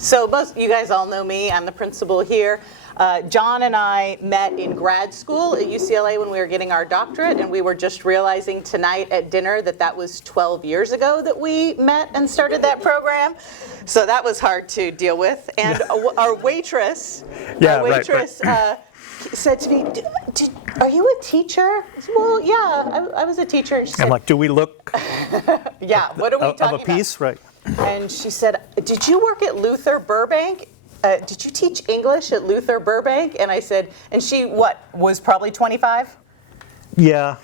So most you guys all know me. I'm the principal here. John and I met in grad school at UCLA when we were getting our doctorate, and we were just realizing tonight at dinner that that was 12 years ago that we met and started that program. So that was hard to deal with. And our waitress, said to me, "Are you a teacher?" I said, "Well, yeah, I was a teacher." And she said, I'm like, do we look yeah, what are we talking of a piece? about? Right. And she said, "Did you work at Luther Burbank? Did you teach English at Luther Burbank?" And I said, and she, was probably 25? Yeah,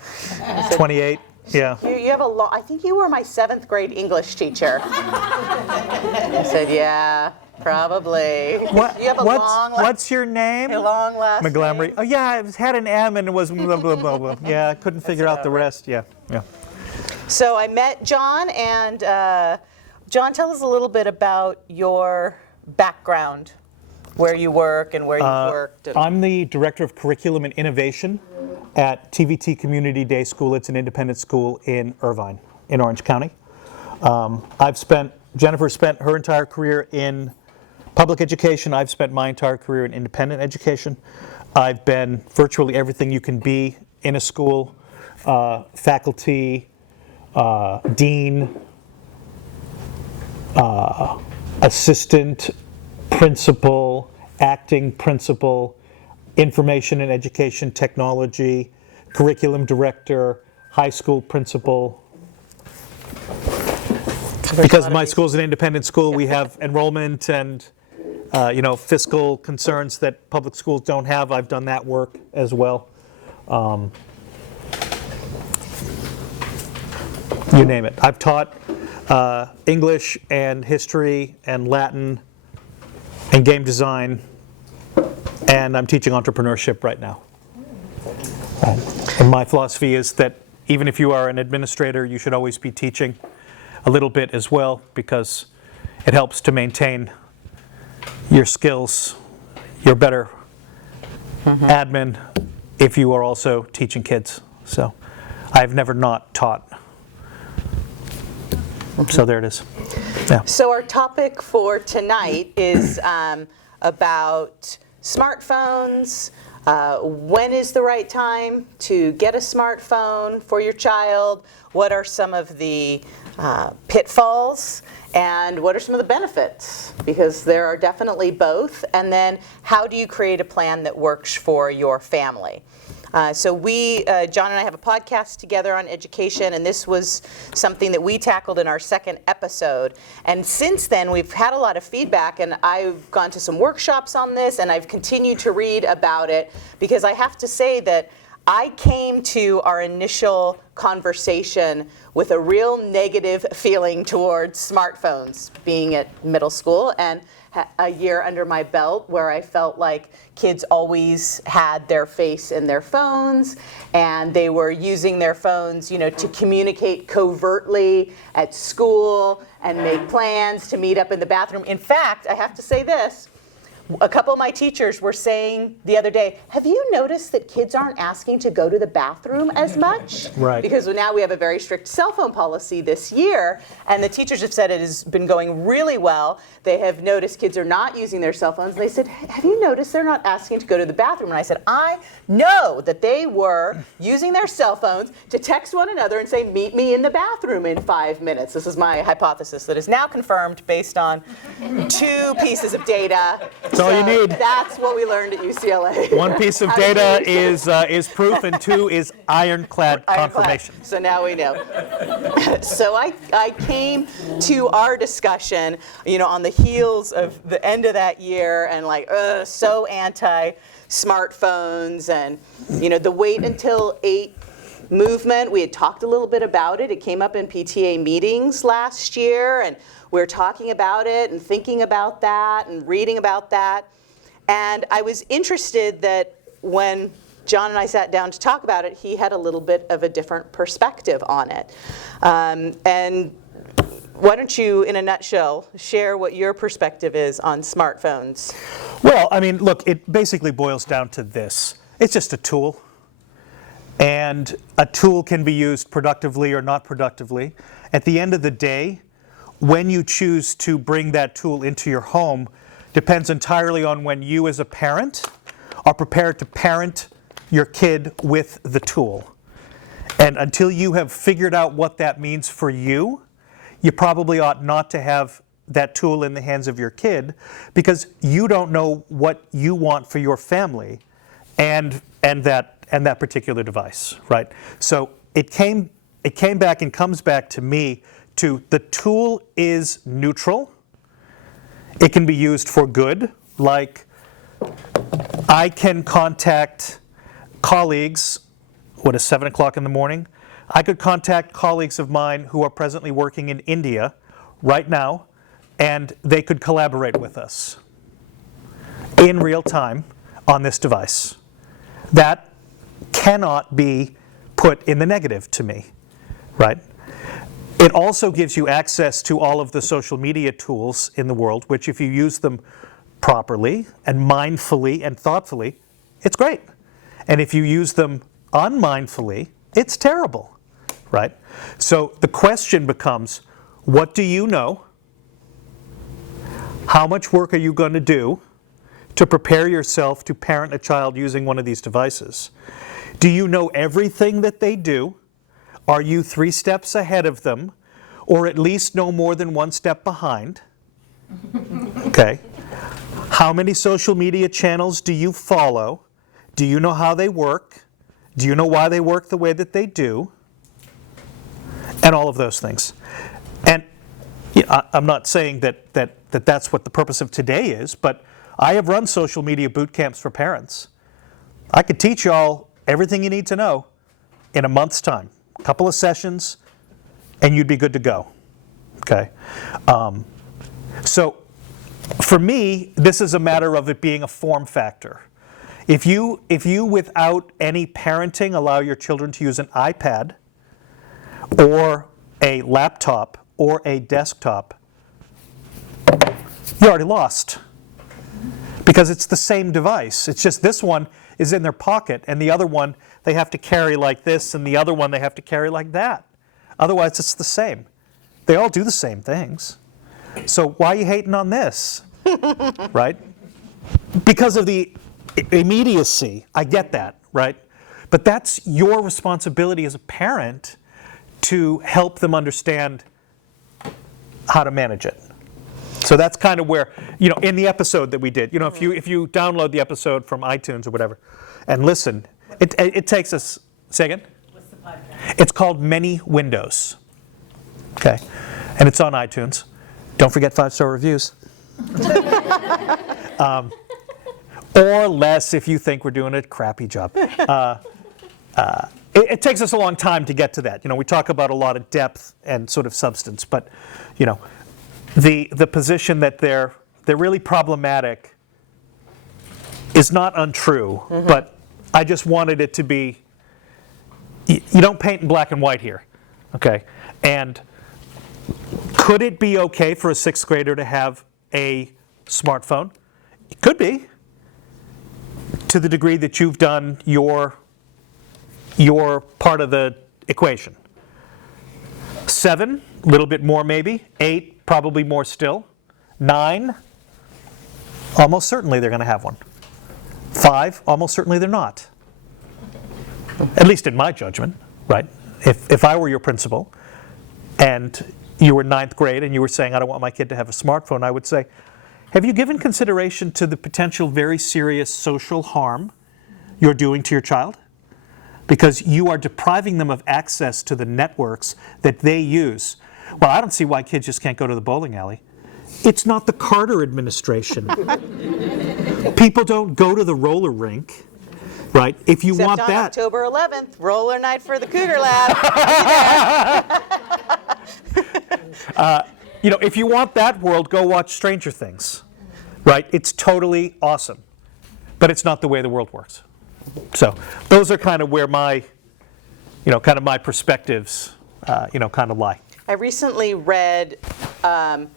28, yeah. You have I think you were my 7th grade English teacher. I said, yeah, probably. What, You have what's your name? a long last McGlamry. name. Oh yeah, it had an M and it was blah, blah, blah, blah. Yeah, I couldn't figure out the rest, yeah. So I met John, and John, tell us a little bit about your background, where you work and where you've worked. I'm the Director of Curriculum and Innovation at TVT Community Day School. It's an independent school in Irvine, in Orange County. Jennifer spent her entire career in public education. I've spent my entire career in independent education. I've been virtually everything you can be in a school, faculty, dean, assistant principal, acting principal, information and education technology, curriculum director, high school principal. Because my school's an independent school, we have enrollment and fiscal concerns that public schools don't have. I've done that work as well. You name it. I've taught English and history and Latin and game design, and I'm teaching entrepreneurship right now. And my philosophy is that even if you are an administrator, you should always be teaching a little bit as well, because it helps to maintain your skills. You're better admin if you are also teaching kids. So I've never not taught. So there it is. Yeah. So our topic for tonight is about smartphones. When is the right time to get a smartphone for your child? What are some of the pitfalls? And what are some of the benefits? Because there are definitely both. And then how do you create a plan that works for your family? So John and I have a podcast together on education, and this was something that we tackled in our second episode. And since then, we've had a lot of feedback, and I've gone to some workshops on this, and I've continued to read about it, because I have to say that I came to our initial conversation with a real negative feeling towards smartphones, being at middle school, and a year under my belt where I felt like kids always had their face in their phones, and they were using their phones, to communicate covertly at school and make plans to meet up in the bathroom. In fact, I have to say this. A couple of my teachers were saying the other day, have you noticed that kids aren't asking to go to the bathroom as much? Right. Because now we have a very strict cell phone policy this year, and the teachers have said it has been going really well. They have noticed kids are not using their cell phones. They said, have you noticed they're not asking to go to the bathroom? And I said, I know that they were using their cell phones to text one another and say, meet me in the bathroom in 5 minutes. This is my hypothesis that is now confirmed based on 2 pieces of data. That's all you need. That's what we learned at UCLA. 1 piece of data is proof, and 2 is ironclad confirmation. So now we know. So I came to our discussion, on the heels of the end of that year, and so anti-smartphones, and the wait until 8 movement. We had talked a little bit about it. It came up in PTA meetings last year, and we were talking about it and thinking about that and reading about that. And I was interested that when John and I sat down to talk about it, he had a little bit of a different perspective on it. And why don't you, in a nutshell, share what your perspective is on smartphones? Well, look, it basically boils down to this. It's just a tool. And a tool can be used productively or not productively. At the end of the day, when you choose to bring that tool into your home depends entirely on when you as a parent are prepared to parent your kid with the tool. And until you have figured out what that means for you, you probably ought not to have that tool in the hands of your kid, because you don't know what you want for your family and that particular device, right? So it came back and comes back to me to the tool is neutral. It can be used for good, like I can contact colleagues, 7 o'clock in the morning? I could contact colleagues of mine who are presently working in India right now, and they could collaborate with us in real time on this device. That cannot be put in the negative to me, right? It also gives you access to all of the social media tools in the world, which if you use them properly and mindfully and thoughtfully, it's great. And if you use them unmindfully, it's terrible, right? So the question becomes, what do you know? How much work are you going to do to prepare yourself to parent a child using one of these devices? Do you know everything that they do? Are you 3 steps ahead of them, or at least no more than 1 step behind? Okay. How many social media channels do you follow? Do you know how they work? Do you know why they work the way that they do? And all of those things. And I'm not saying that's what the purpose of today is, but I have run social media boot camps for parents. I could teach you all everything you need to know in a month's time. A couple of sessions, and you'd be good to go. Okay? So for me, this is a matter of it being a form factor. If you without any parenting allow your children to use an iPad or a laptop or a desktop, you already lost. Because it's the same device. It's just this one is in their pocket, and the other one they have to carry like this, and the other one they have to carry like that. Otherwise, it's the same. They all do the same things. So why are you hating on this? Right? Because of the immediacy. I get that, right? But that's your responsibility as a parent to help them understand how to manage it. So that's kind of where, in the episode that we did, if you download the episode from iTunes or whatever and listen, it takes us, say again? What's the podcast? It's called Many Windows. Okay. And it's on iTunes. Don't forget 5-star reviews. Or less if you think we're doing a crappy job. It takes us a long time to get to that. We talk about a lot of depth and sort of substance, but the position that they're really problematic is not untrue, but I just wanted it to be, you don't paint in black and white here, okay? And could it be okay for a 6th grader to have a smartphone? It could be, to the degree that you've done your part of the equation. 7, a little bit more maybe. 8, probably more still. 9, almost certainly they're going to have one. 5, almost certainly they're not. At least in my judgment, right? If I were your principal and you were 9th grade and you were saying, I don't want my kid to have a smartphone, I would say, have you given consideration to the potential very serious social harm you're doing to your child? Because you are depriving them of access to the networks that they use. Well, I don't see why kids just can't go to the bowling alley. It's not the Carter administration. People don't go to the roller rink, right? If you Except want on that. October 11th, roller night for the Cougar Lab. If you want that world, go watch Stranger Things, right? It's totally awesome, but it's not the way the world works. So those are kind of where my, kind of my perspectives, kind of lie. I recently read, I've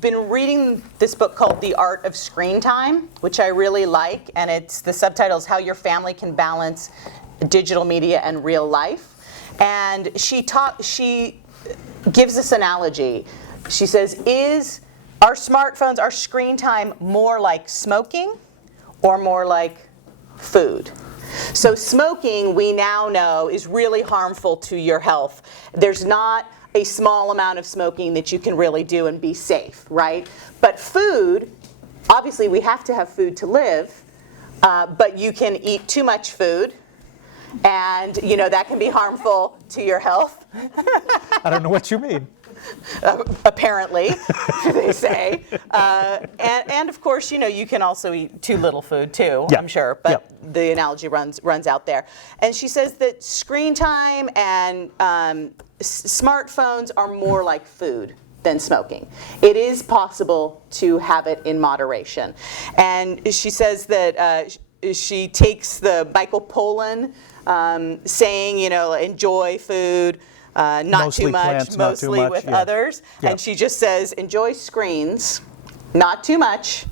been reading this book called The Art of Screen Time, which I really like, and the subtitle is How Your Family Can Balance Digital Media and Real Life. And gives this analogy. She says, our smartphones, our screen time more like smoking or more like food? So smoking, we now know, is really harmful to your health. There's not a small amount of smoking that you can really do and be safe, right? But food, obviously we have to have food to live, but you can eat too much food, and that can be harmful to your health. I don't know what you mean. Apparently, they say. And of course, you can also eat too little food too, Yeah. I'm sure. But the analogy runs out there. And she says that screen time and smartphones are more like food than smoking. It is possible to have it in moderation. And she says that she takes the Michael Pollan saying, enjoy food. Not Mostly too much, plants, not too mostly much, with yeah. others. Yeah. And she just says, enjoy screens, not too much,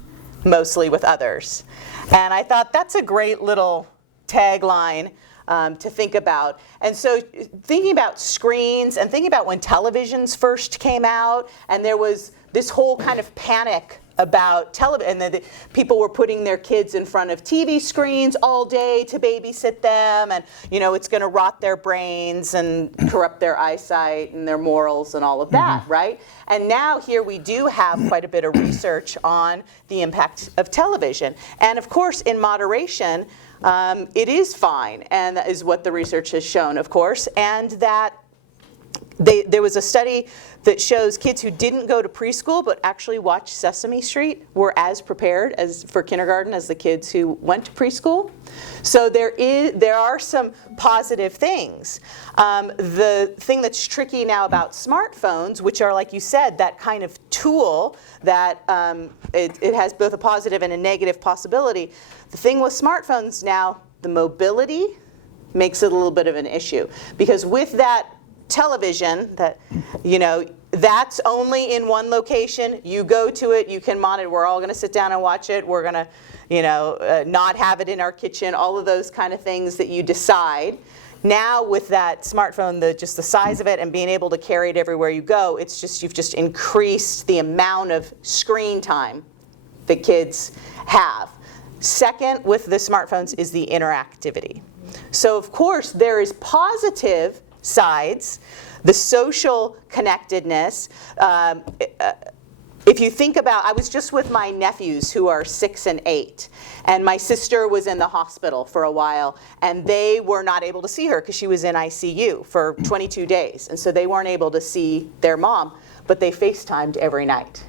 mostly with others. And I thought that's a great little tagline to think about. And so thinking about screens and thinking about when televisions first came out, and there was this whole kind of panic about television, and that people were putting their kids in front of TV screens all day to babysit them, and it's going to rot their brains and corrupt their eyesight and their morals and all of that, right? And now here we do have quite a bit of research on the impact of television. And of course, in moderation, it is fine, and that is what the research has shown, of course, and that there was a study that shows kids who didn't go to preschool but actually watched Sesame Street were as prepared for kindergarten as the kids who went to preschool. So there are some positive things. The thing that's tricky now about smartphones, which are, like you said, that kind of tool that it has both a positive and a negative possibility. The thing with smartphones now, the mobility makes it a little bit of an issue, because with that television, that that's only in one location. You go to it, you can monitor. We're all going to sit down and watch it. We're going to not have it in our kitchen. All of those kind of things that you decide. Now with that smartphone, just the size of it and being able to carry it everywhere you go, it's just you've just increased the amount of screen time that kids have. Second, with the smartphones, is the interactivity. So of course there is positive sides, the social connectedness. If you think about, I was just with my nephews who are 6 and 8, and my sister was in the hospital for a while, and they were not able to see her because she was in ICU for 22 days, and so they weren't able to see their mom, but they FaceTimed every night.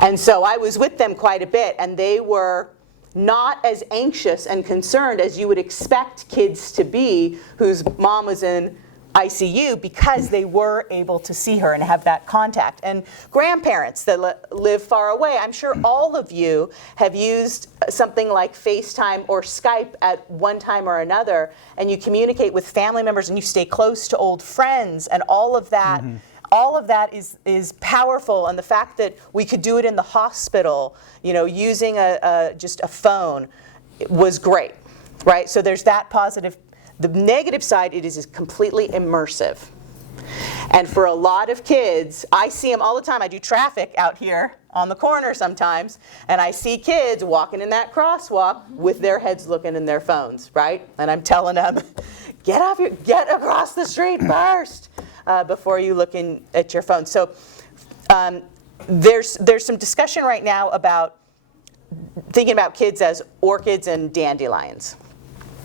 And so I was with them quite a bit, and they were not as anxious and concerned as you would expect kids to be whose mom was in ICU, because they were able to see her and have that contact. And grandparents that live far away, I'm sure all of you have used something like FaceTime or Skype at one time or another, and you communicate with family members and you stay close to old friends, and all of that. All of that is powerful, and the fact that we could do it in the hospital, using just a phone, was great, right? So there's that positive. The negative side, it is completely immersive. And for a lot of kids, I see them all the time. I do traffic out here on the corner sometimes, and I see kids walking in that crosswalk with their heads looking in their phones, right? And I'm telling them, get across the street first before you look at your phone. So there's some discussion right now about thinking about kids as orchids and dandelions.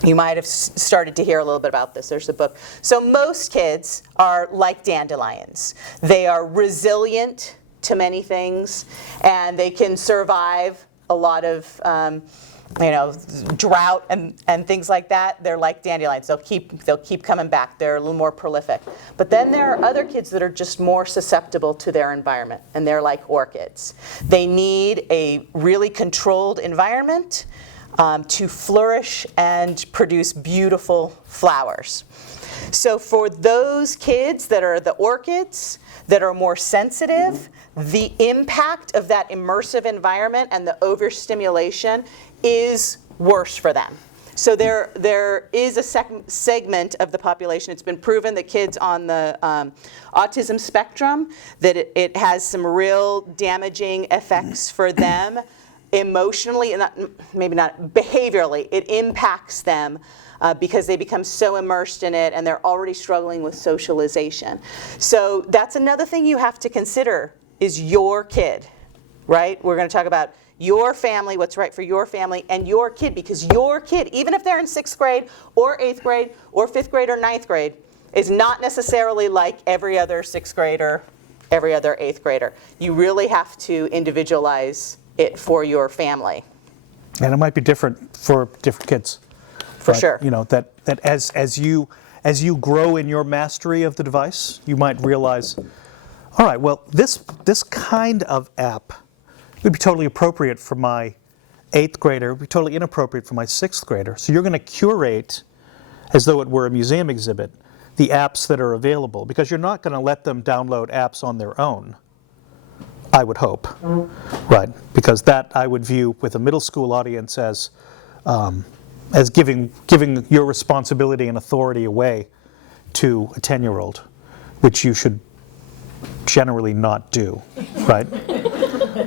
You might have started to hear a little bit about this. There's a book. So most kids are like dandelions. They are resilient to many things, and they can survive a lot of drought and things like that. They're like dandelions. They'll keep coming back. They're a little more prolific. But then there are other kids that are just more susceptible to their environment, and they're like orchids. They need a really controlled environment to flourish and produce beautiful flowers. So for those kids that are the orchids, that are more sensitive, the impact of that immersive environment and the overstimulation is worse for them. So there is a segment of the population. It's been proven that kids on the autism spectrum, that it has some real damaging effects for them emotionally, and maybe not behaviorally. It impacts them because they become so immersed in it, and they're already struggling with socialization. So that's another thing you have to consider is your kid, right? We're going to talk about your family, what's right for your family, and your kid, because your kid, even if they're in 6th grade or 8th grade or 5th grade or 9th grade, is not necessarily like every other 6th grader, every other 8th grader. You really have to individualize it for your family. And it might be different for different kids. For sure. You know, that as you grow in your mastery of the device, you might realize, all right, well, this kind of app would be totally appropriate for my 8th grader, would be totally inappropriate for my 6th grader. So you're going to curate, as though it were a museum exhibit, the apps that are available, because you're not going to let them download apps on their own, I would hope, right? Because that I would view with a middle school audience as giving your responsibility and authority away to a 10-year-old, which you should generally not do, right?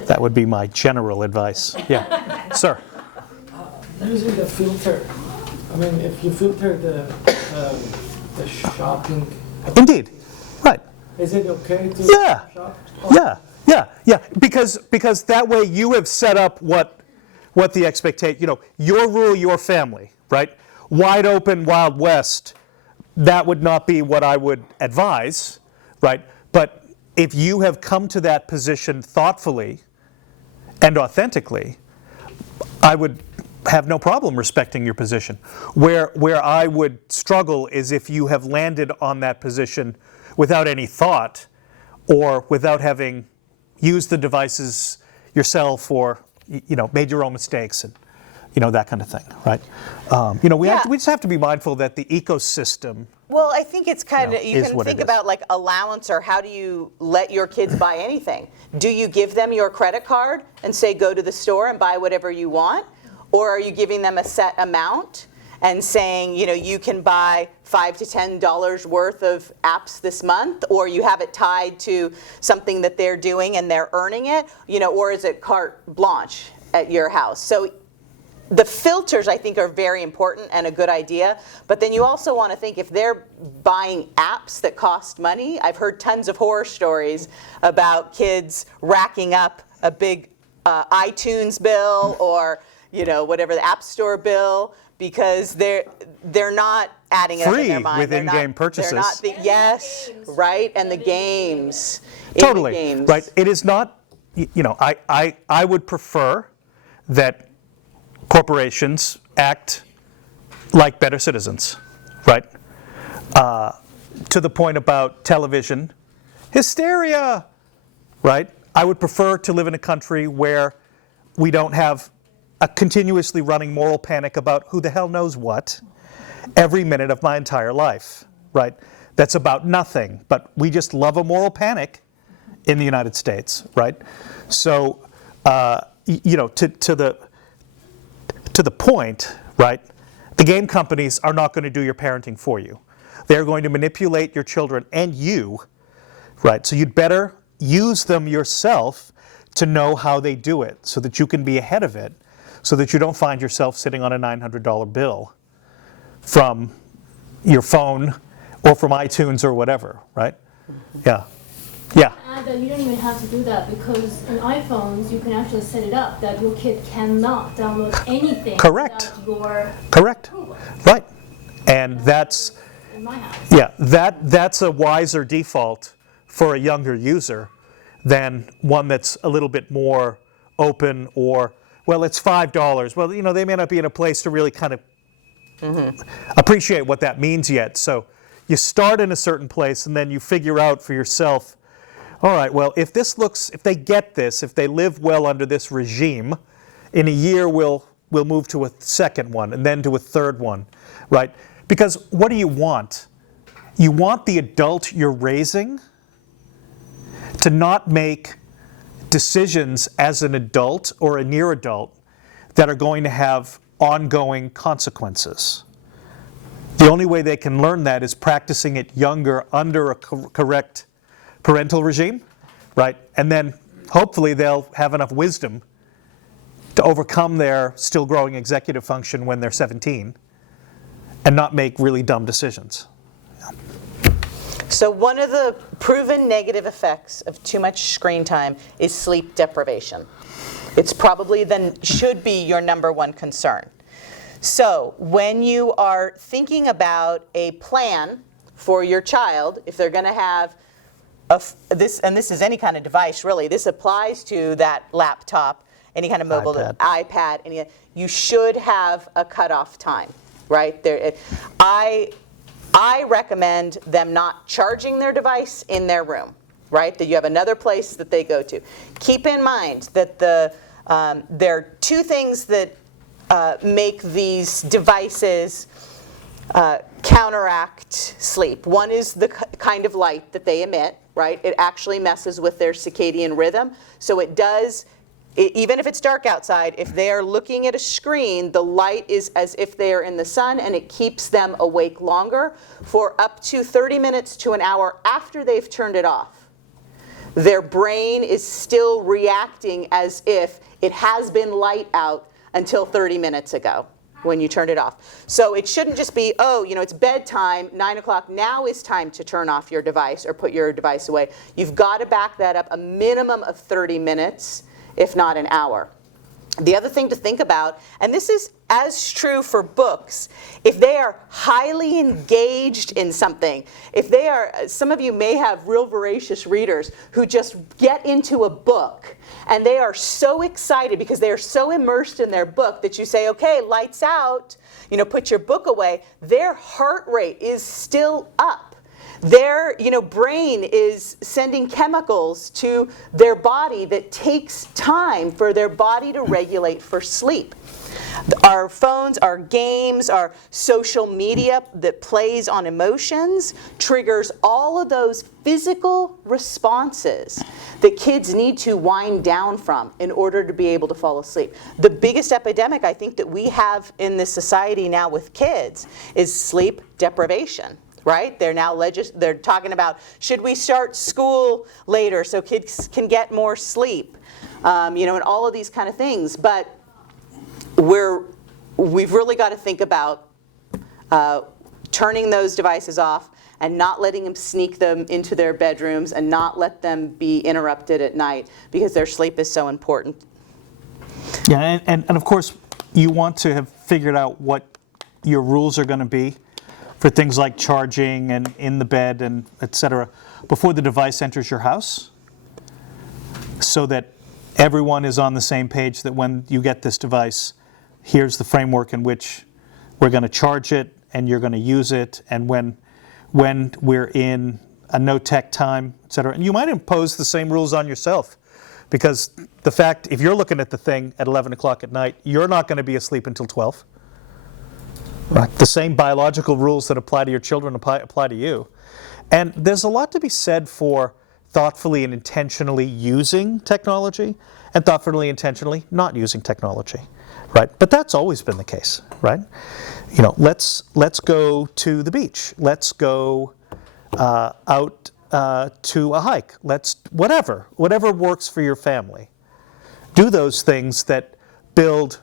That would be my general advice. Yeah, sir. Using the filter. I mean, if you filter the shopping. Indeed, right. Is it okay to shop? Yeah. Because that way you have set up what the expectation. You know, your rule, your family, right? Wide open, Wild West. That would not be what I would advise, right? But if you have come to that position thoughtfully and authentically, I would have no problem respecting your position. Where I would struggle is if you have landed on that position without any thought or without having used the devices yourself or, you know, made your own mistakes and, you know, that kind of thing, right? You know, we just have to be mindful that the ecosystem. Well, I think it's kind of, you can think is. about like allowance, or how do you let your kids buy anything? Do you give them your credit card and say go to the store and buy whatever you want? Or are you giving them a set amount and saying, you know, you can buy $5 to $10 worth of apps this month, or you have it tied to something that they're doing and they're earning it, you know, or is it carte blanche at your house? So the filters, I think, are very important and a good idea, but then you also want to think if they're buying apps that cost money. I've heard tons of horror stories about kids racking up a big iTunes bill or, you know, whatever, the App Store bill, because they're not adding it up in their mind. Free with in-game purchases. They're not yes, right, and the games. Totally, in the games. right. It is not, you know, I would prefer that corporations act like better citizens, right? To the point about television, hysteria, right? I would prefer to live in a country where we don't have a continuously running moral panic about who the hell knows what every minute of my entire life, right? That's about nothing, but we just love a moral panic in the United States, right? So, you know, to the point, right? The game companies are not going to do your parenting for you. They're going to manipulate your children and you, right? So you'd better use them yourself to know how they do it so that you can be ahead of it, so that you don't find yourself sitting on a $900 bill from your phone or from iTunes or whatever, right? Yeah. Yeah. And you don't even have to do that, because on iPhones you can actually set it up that your kid cannot download anything Correct. without your Correct. approval. Right. And that's, In my house. yeah, that's a wiser default for a younger user than one that's a little bit more open, or, well, it's $5. Well, you know, they may not be in a place to really kind of appreciate what that means yet. So you start in a certain place and then you figure out for yourself, all right, well, if they get this, if they live well under this regime, in a year we'll move to a second one and then to a third one, right? Because what do you want? You want the adult you're raising to not make decisions as an adult or a near adult that are going to have ongoing consequences. The only way they can learn that is practicing it younger under a correct parental regime, right? And then hopefully they'll have enough wisdom to overcome their still growing executive function when they're 17 and not make really dumb decisions. So one of the proven negative effects of too much screen time is sleep deprivation. It's probably then should be your number one concern. So when you are thinking about a plan for your child, if they're going to have this is any kind of device really, this applies to that laptop, any kind of mobile iPad, you should have a cutoff time, right? I recommend them not charging their device in their room, right? That you have another place that they go to. Keep in mind that there are two things that make these devices counteract sleep. One is the kind of light that they emit, right? It actually messes with their circadian rhythm. So it does, even if it's dark outside, if they are looking at a screen, the light is as if they are in the sun, and it keeps them awake longer for up to 30 minutes to an hour after they've turned it off. Their brain is still reacting as if it has been light out until 30 minutes ago when you turned it off. So it shouldn't just be, oh, it's bedtime, 9 o'clock, now is time to turn off your device or put your device away. You've got to back that up a minimum of 30 minutes, if not an hour. The other thing to think about, and this is as true for books, if they are highly engaged in something, if they are, some of you may have real voracious readers who just get into a book and they are so excited because they are so immersed in their book that you say, okay, lights out, put your book away, their heart rate is still up. Their brain is sending chemicals to their body that takes time for their body to regulate for sleep. Our phones, our games, our social media that plays on emotions triggers all of those physical responses that kids need to wind down from in order to be able to fall asleep. The biggest epidemic I think that we have in this society now with kids is sleep deprivation. Right? They're now they're talking about, should we start school later so kids can get more sleep? And all of these kind of things. But we've really got to think about turning those devices off and not letting them sneak them into their bedrooms and not let them be interrupted at night because their sleep is so important. Yeah, and of course, you want to have figured out what your rules are going to be for things like charging and in the bed and et cetera, before the device enters your house, so that everyone is on the same page that when you get this device, here's the framework in which we're going to charge it and you're going to use it, and when we're in a no-tech time, et cetera. And you might impose the same rules on yourself, because the fact, if you're looking at the thing at 11 o'clock at night, you're not going to be asleep until 12. Right. The same biological rules that apply to your children apply to you. And there's a lot to be said for thoughtfully and intentionally using technology and thoughtfully and intentionally not using technology, right? But that's always been the case, right? Let's go to the beach. Let's go out to a hike. Whatever works for your family. Do those things that build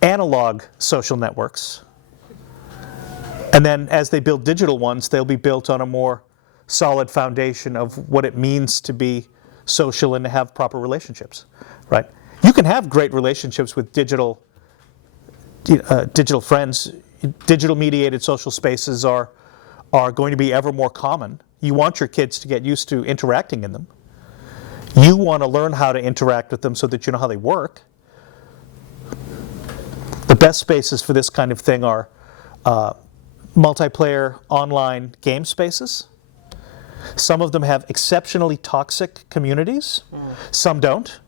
analog social networks. And then as they build digital ones, they'll be built on a more solid foundation of what it means to be social and to have proper relationships, right? You can have great relationships with digital friends. Digital mediated social spaces are going to be ever more common. You want your kids to get used to interacting in them. You want to learn how to interact with them so that you know how they work. The best spaces for this kind of thing are multiplayer online game spaces. Some of them have exceptionally toxic communities. Some don't.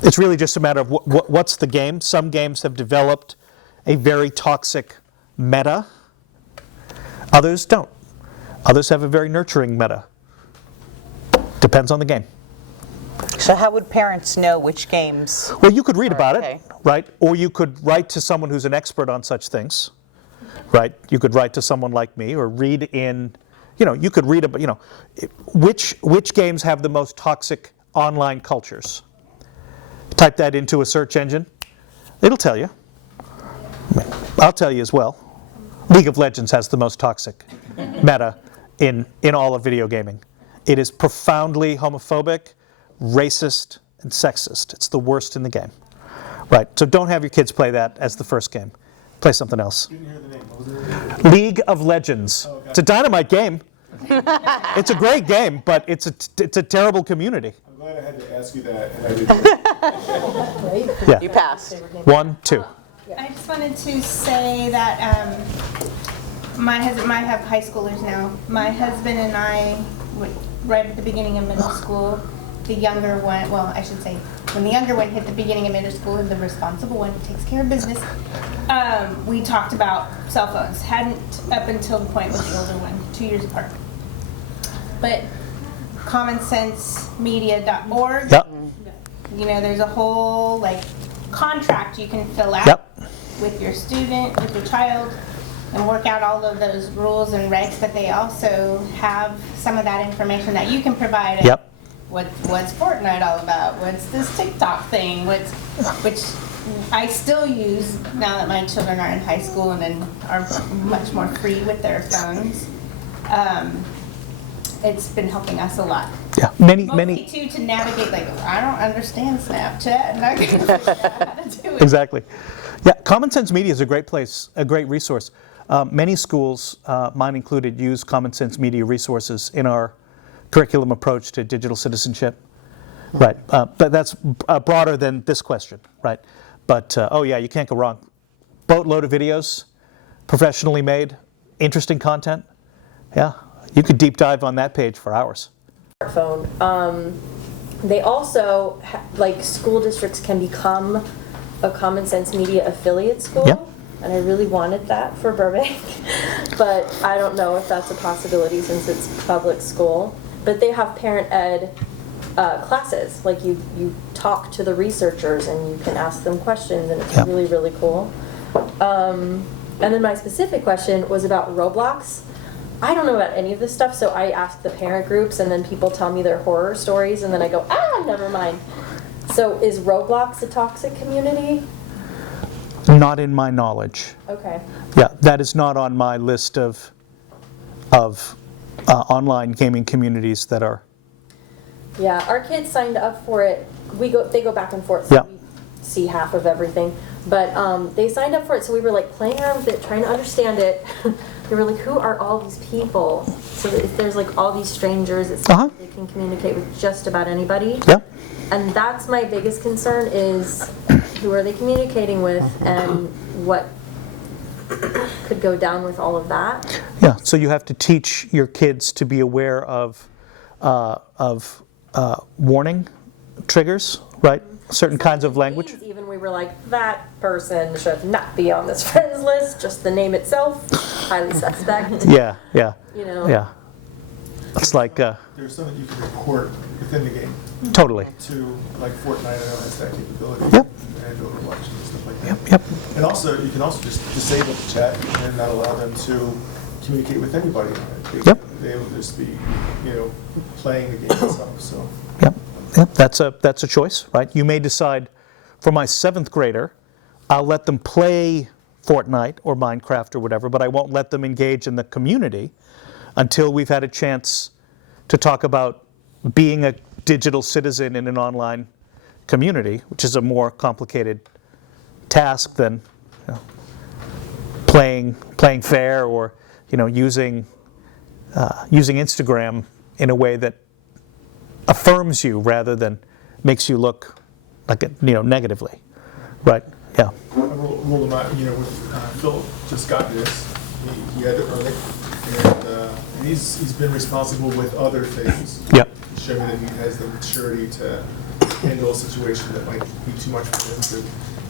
It's really just a matter of what's the game. Some games have developed a very toxic meta. Others don't. Others have a very nurturing meta. Depends on the game. So how would parents know which games? Well, you could read about okay. it, right? Or you could write to someone who's an expert on such things, right? You could write to someone like me, or read in, you could read about, which games have the most toxic online cultures. Type that into a search engine, it'll tell you. I'll tell you as well. League of Legends has the most toxic meta in all of video gaming. It is profoundly homophobic, racist, and sexist. It's the worst in the game. Right, so don't have your kids play that as the first game. Play something else. Didn't hear the name. What was it? League of Legends. Oh, okay. It's a dynamite game. It's a great game, but it's a terrible community. I'm glad I had to ask you that, and I didn't. Yeah. You passed. 1, 2. I just wanted to say that my husband, I have high schoolers now. My husband and I, right at the beginning of middle school, the younger one, well, I should say, when the younger one hit the beginning of middle school, the responsible one who takes care of business, we talked about cell phones. Hadn't up until the point with the older one, 2 years apart. But commonsensemedia.org, Yep. there's a whole contract you can fill out Yep. with your student, with your child, and work out all of those rules and regs, but they also have some of that information that you can provide. Yep. What's Fortnite all about? What's this TikTok thing? Which I still use now that my children are in high school and then are much more free with their phones. It's been helping us a lot. Yeah. Mostly Many. too to navigate, I don't understand Snapchat, and I can figure out how to do it. Exactly. Yeah, Common Sense Media is a great place, a great resource. Many schools, mine included, use Common Sense Media resources in our curriculum approach to digital citizenship. Right, but that's broader than this question, right? But, oh yeah, you can't go wrong. Boatload of videos, professionally made, interesting content. Yeah, you could deep dive on that page for hours. Smartphone. They also, school districts can become a Common Sense Media affiliate school. Yep. And I really wanted that for Burbank, but I don't know if that's a possibility since it's public school. But they have parent ed classes. You talk to the researchers and you can ask them questions, and it's Yep. really, really cool. And then my specific question was about Roblox. I don't know about any of this stuff, so I ask the parent groups, and then people tell me their horror stories, and then I go, never mind. So is Roblox a toxic community? Not in my knowledge. Okay. Yeah, that is not on my list of online gaming communities that are. Yeah, our kids signed up for it. They go back and forth, so Yeah. we see half of everything. But they signed up for it, so we were playing around with it, trying to understand it. They were like, who are all these people? So if there's all these strangers, it's they can communicate with just about anybody. Yeah. And that's my biggest concern is who are they communicating with and what could go down with all of that. Yeah, so you have to teach your kids to be aware of warning triggers, right? Certain kinds of language. Even we were like, that person should not be on this friends list. Just the name itself, highly suspect. Yeah. You know. Yeah. It's like There's something you can report within the game totally. to, Fortnite, I know has that capability. Yep. And Overwatch and stuff like that. Yep. And also, you can also just disable the chat and not allow them to communicate with anybody on it. Yep. They will just be, playing the game itself, so. Yep. That's a choice, right? You may decide, for my 7th grader, I'll let them play Fortnite or Minecraft or whatever, but I won't let them engage in the community until we've had a chance to talk about being a digital citizen in an online community, which is a more complicated task than playing fair or using Instagram in a way that affirms you rather than makes you look negatively, right? Yeah. I rolled them out, when Phil just got this, he had to earn it, and he's been responsible with other things. Yep. To show me that he has the maturity to handle a situation that might be too much for him. So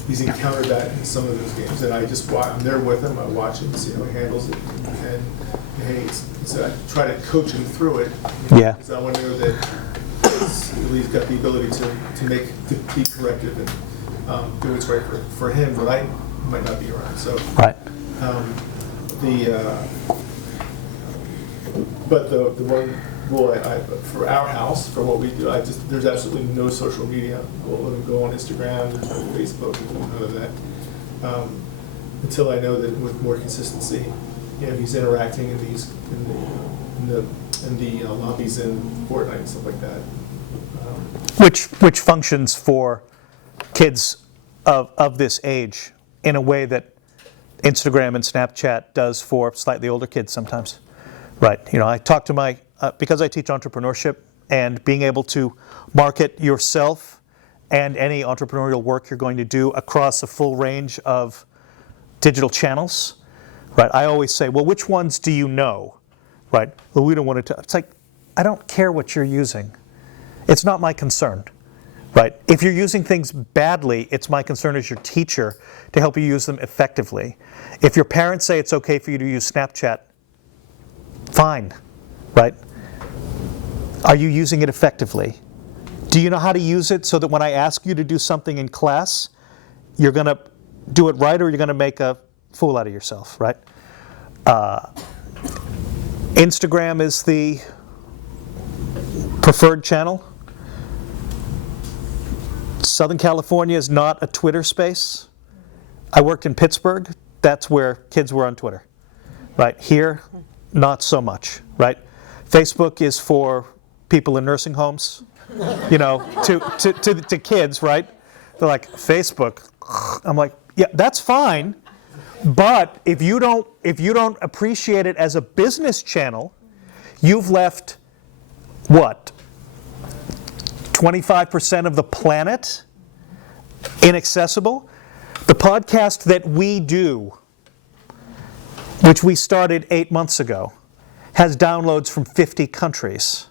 he's encountered that in some of those games, and I just I'm there with him. I watch him, see how he handles it, and hey, so I try to coach him through it. Yeah. Because I want to know that he's got the ability to be corrective and do what's right for him, but I might not be around. So Right. But the one rule for our house, for what we do, there's absolutely no social media. We'll let him go on Instagram, there's no Facebook, there's none of that. Until I know that with more consistency, he's interacting in the lobbies in Fortnite and stuff like that. Which functions for kids of this age in a way that Instagram and Snapchat does for slightly older kids sometimes. Right. I talk to because I teach entrepreneurship, and being able to market yourself and any entrepreneurial work you're going to do across a full range of digital channels, right? I always say, well, which ones do you know, right? Well, we don't want to. It's like, I don't care what you're using. It's not my concern, right? If you're using things badly, it's my concern as your teacher to help you use them effectively. If your parents say it's okay for you to use Snapchat, fine, right? Are you using it effectively? Do you know how to use it so that when I ask you to do something in class, you're going to do it right, or you're going to make a fool out of yourself, right? Instagram is the preferred channel. Southern California is not a Twitter space. I worked in Pittsburgh. That's where kids were on Twitter, right? Here, not so much, right? Facebook is for people in nursing homes, to kids, right? They're like, Facebook. I'm like, yeah, that's fine, but if you don't appreciate it as a business channel, you've left what? 25% of the planet inaccessible. The podcast that we do, which we started 8 months ago, has downloads from 50 countries.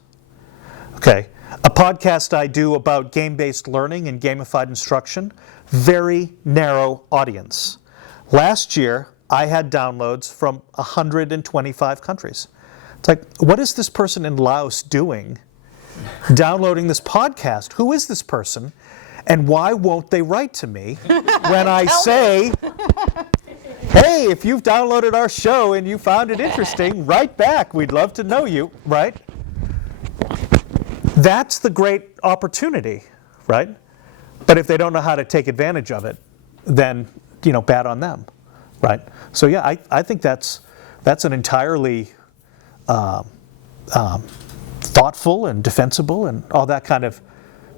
Okay, a podcast I do about game-based learning and gamified instruction, very narrow audience. Last year, I had downloads from 125 countries. It's like, what is this person in Laos doing downloading this podcast? Who is this person? And why won't they write to me when I say, hey, if you've downloaded our show and you found it interesting, write back. We'd love to know you, right? That's the great opportunity, right? But if they don't know how to take advantage of it, then, bad on them, right? So yeah, I think that's an entirely thoughtful and defensible and all that kind of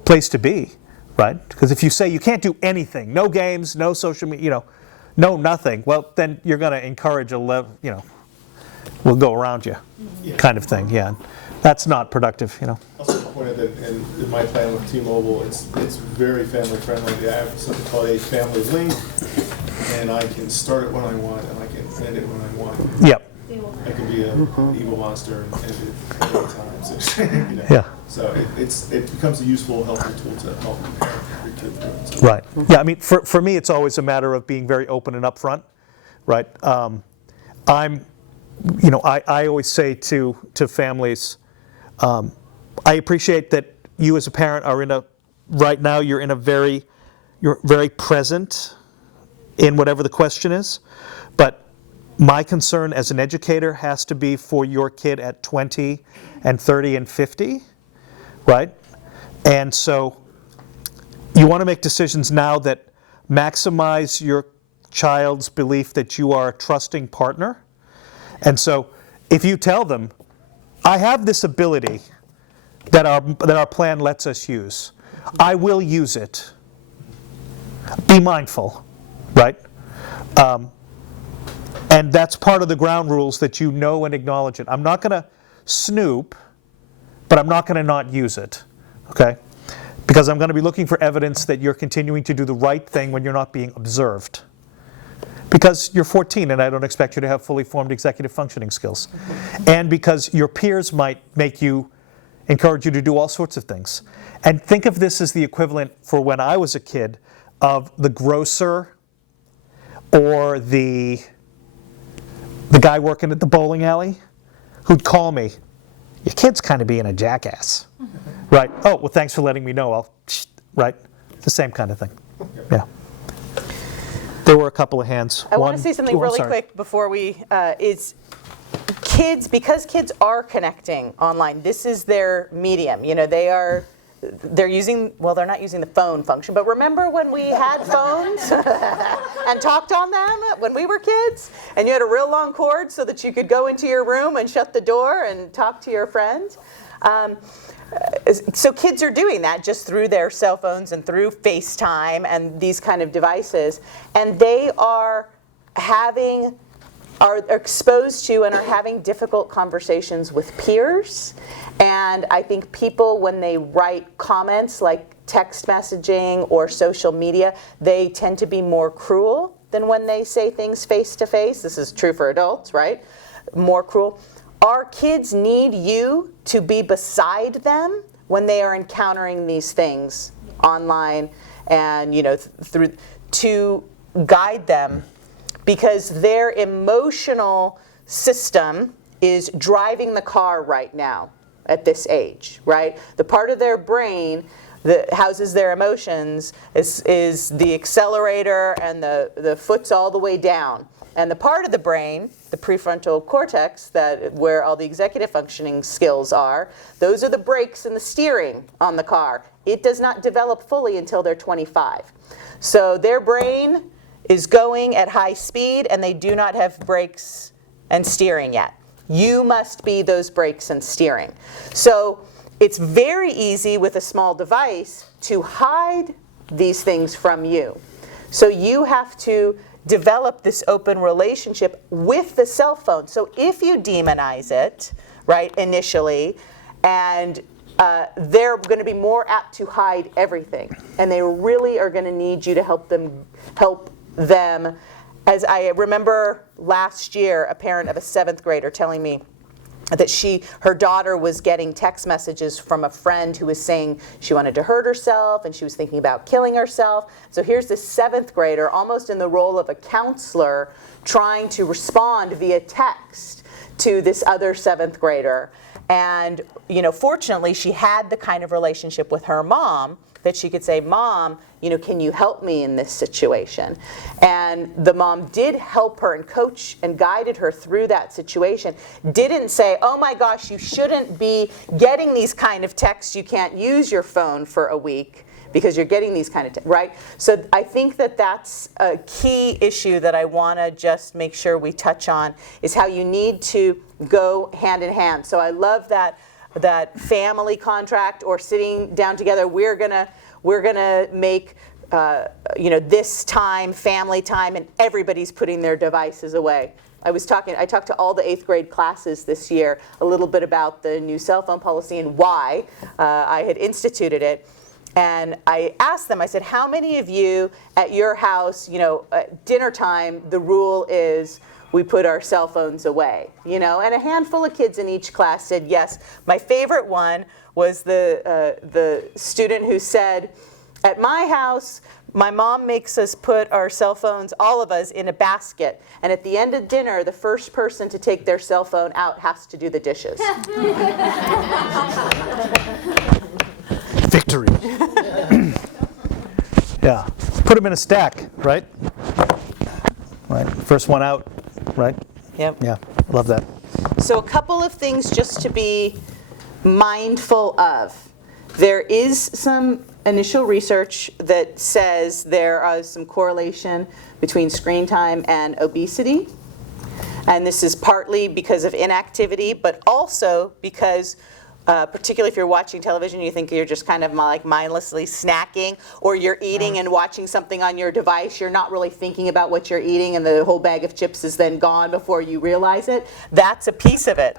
place to be, right? Because if you say you can't do anything, no games, no social media, no nothing, well, then you're going to encourage we'll go around you kind of thing, yeah. That's not productive, Also pointed that in my plan with T-Mobile, it's very family friendly. I have something called a family link, and I can start it when I want, and I can end it when I want. Yep. I can be an evil monster and end it at any time. So, Yeah. So it becomes a useful, helpful tool to help your kid through it. So. Right. Yeah, I mean, for me, it's always a matter of being very open and upfront, right? I always say to families, I appreciate that you as a parent are you're very present in whatever the question is, but my concern as an educator has to be for your kid at 20 and 30 and 50, right? And so you want to make decisions now that maximize your child's belief that you are a trusting partner. And so if you tell them, I have this ability that our plan lets us use, I will use it. Be mindful, right? And that's part of the ground rules, that you know and acknowledge it. I'm not going to snoop, but I'm not going to not use it, okay? Because I'm going to be looking for evidence that you're continuing to do the right thing when you're not being observed. Because you're 14 and I don't expect you to have fully formed executive functioning skills. And because your peers might encourage you to do all sorts of things. And think of this as the equivalent for when I was a kid of the grocer or the guy working at the bowling alley who'd call me, your kid's kind of being a jackass, right? Oh, well, thanks for letting me know. Right? It's the same kind of thing. Yeah. There were a couple of hands. I want to say something really quick before we, is kids, because kids are connecting online, this is their medium. You know, they're using, well, they're not using the phone function, but remember when we had phones and talked on them when we were kids? And you had a real long cord so that you could go into your room and shut the door and talk to your friend. So kids are doing that just through their cell phones and through FaceTime and these kind of devices. And they are exposed to and are having difficult conversations with peers. And I think people, when they write comments like text messaging or social media, they tend to be more cruel than when they say things face to face. This is true for adults, right? More cruel. Our kids need you to be beside them when they are encountering these things online and, you know, to guide them, because their emotional system is driving the car right now at this age, right? The part of their brain that houses their emotions is the accelerator, and the foot's all the way down. And the part of the brain, the prefrontal cortex, where all the executive functioning skills are, those are the brakes and the steering on the car. It does not develop fully until they're 25. So their brain is going at high speed, and they do not have brakes and steering yet. You must be those brakes and steering. So it's very easy with a small device to hide these things from you. So you have to develop this open relationship with the cell phone. So if you demonize it, right, initially, and they're going to be more apt to hide everything, and they really are going to need you to help them. As I remember last year, a parent of a 7th grader telling me that her daughter was getting text messages from a friend who was saying she wanted to hurt herself and she was thinking about killing herself. So here's this 7th grader, almost in the role of a counselor, trying to respond via text to this other 7th grader. And, you know, fortunately, she had the kind of relationship with her mom that she could say, "Mom, you know, can you help me in this situation?" And the mom did help her and coach and guided her through that situation. Didn't say, "Oh my gosh, you shouldn't be getting these kind of texts. You can't use your phone for a week because you're getting these kind of right?" So I think that that's a key issue that I want to just make sure we touch on, is how you need to go hand in hand. So I love that family contract, or sitting down together. We're gonna make this time family time, and everybody's putting their devices away. I talked to all the 8th grade classes this year a little bit about the new cell phone policy and why I had instituted it. And I asked them, I said, how many of you at your house, at dinner time, the rule is we put our cell phones away, and a handful of kids in each class said yes. My favorite one was the student who said, at my house, my mom makes us put our cell phones, all of us, in a basket. And at the end of dinner, the first person to take their cell phone out has to do the dishes. Victory. Yeah. Put them in a stack, right? Right. First one out, right? Yep. Yeah. Love that. So a couple of things just to be mindful of. There is some initial research that says there is some correlation between screen time and obesity. And this is partly because of inactivity, but also because particularly if you're watching television, you think you're just kind of like mindlessly snacking, or you're eating and watching something on your device, you're not really thinking about what you're eating, and the whole bag of chips is then gone before you realize it. That's a piece of it.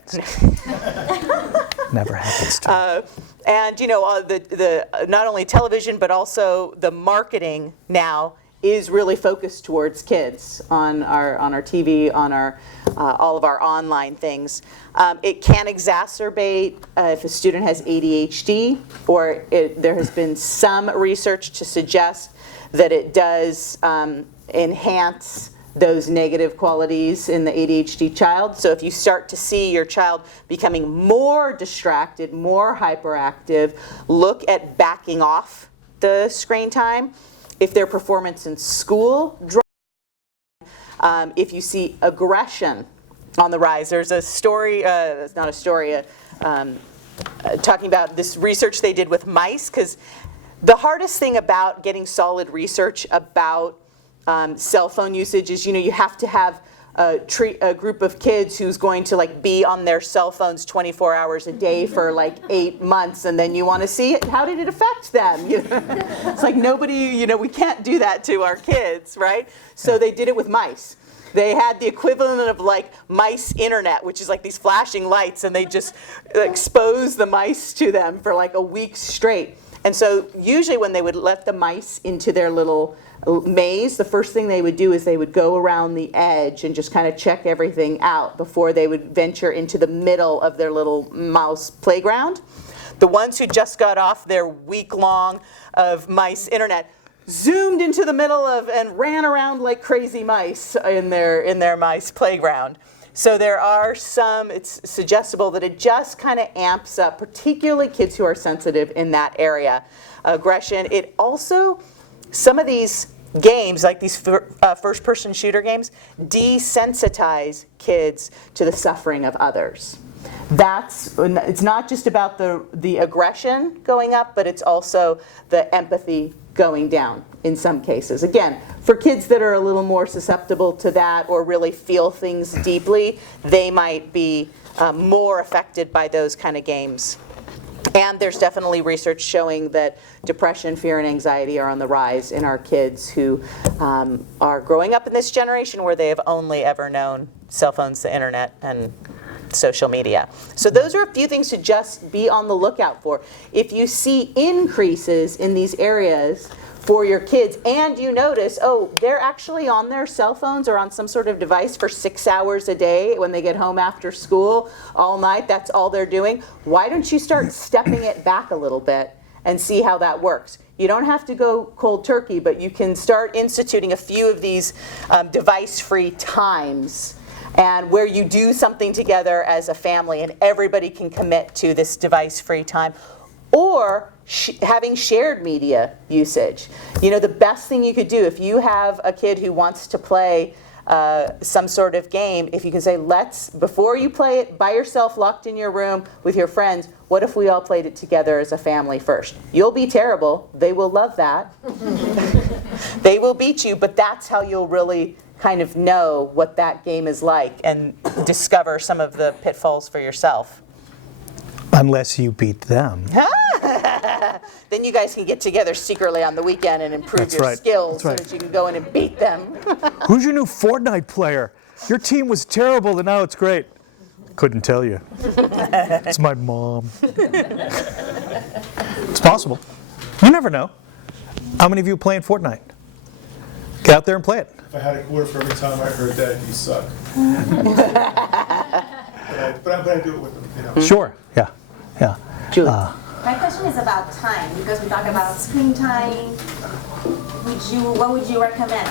Never happens to me. And the not only television, but also the marketing now is really focused towards kids on our TV, on our all of our online things. It can exacerbate if a student has ADHD, or there has been some research to suggest that it does enhance those negative qualities in the ADHD child. So if you start to see your child becoming more distracted, more hyperactive, look at backing off the screen time. If their performance in school drops, if you see aggression on the rise. There's a story, it's not a story, talking about this research they did with mice, because the hardest thing about getting solid research about cell phone usage is, you have to have a group of kids who's going to be on their cell phones 24 hours a day for 8 months, and then you want to see it. How did it affect them? It's like nobody, we can't do that to our kids, right? So they did it with mice. They had the equivalent of mice internet, which is these flashing lights, and they just expose the mice to them for a week straight. And so usually when they would let the mice into their little maze, the first thing they would do is they would go around the edge and just kind of check everything out before they would venture into the middle of their little mouse playground. The ones who just got off their week-long of mice internet zoomed into the middle of and ran around like crazy mice in their mice playground. So there are some, it's suggestible that it just kind of amps up, particularly kids who are sensitive in that area. Aggression. It also, some of these games, like these first-person shooter games, desensitize kids to the suffering of others. It's not just about the aggression going up, but it's also the empathy going down in some cases. Again, for kids that are a little more susceptible to that or really feel things deeply, they might be more affected by those kind of games. And there's definitely research showing that depression, fear, and anxiety are on the rise in our kids who are growing up in this generation where they have only ever known cell phones, the internet, and social media. So those are a few things to just be on the lookout for. If you see increases in these areas for your kids and you notice, oh, they're actually on their cell phones or on some sort of device for 6 hours a day when they get home after school, all night, that's all they're doing, why don't you start stepping it back a little bit and see how that works? You don't have to go cold turkey, but you can start instituting a few of these device-free times, and where you do something together as a family and everybody can commit to this device-free time. Or having shared media usage. The best thing you could do if you have a kid who wants to play some sort of game, if you can say, before you play it by yourself locked in your room with your friends, what if we all played it together as a family first? You'll be terrible. They will love that. They will beat you, but that's how you'll really kind of know what that game is like and discover some of the pitfalls for yourself. Unless you beat them. Then you guys can get together secretly on the weekend and improve your skills so that you can go in and beat them. Who's your new Fortnite player? Your team was terrible and now it's great. Couldn't tell you. It's my mom. It's possible. You never know. How many of you are playing Fortnite? Get out there and play it. If I had a quarter for every time I heard that, you suck. but I do it with them, Sure, yeah. Julie. My question is about time, because we talk about screen time. What would you recommend?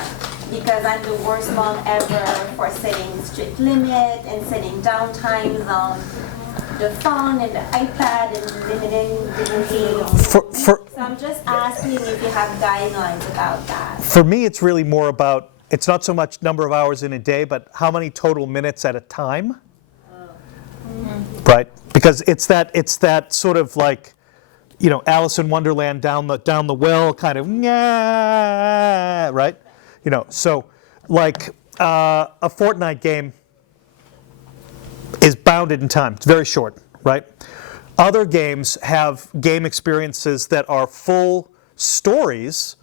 Because I'm the worst mom ever for setting strict limit and setting down times on the phone and the iPad and limiting. So I'm just asking if you have guidelines about that. For me, it's really more about, it's not so much number of hours in a day, but how many total minutes at a time. Right? Because it's that sort of Alice in Wonderland down the well kind of, right? So a Fortnite game is bounded in time. It's very short, right? Other games have game experiences that are full stories,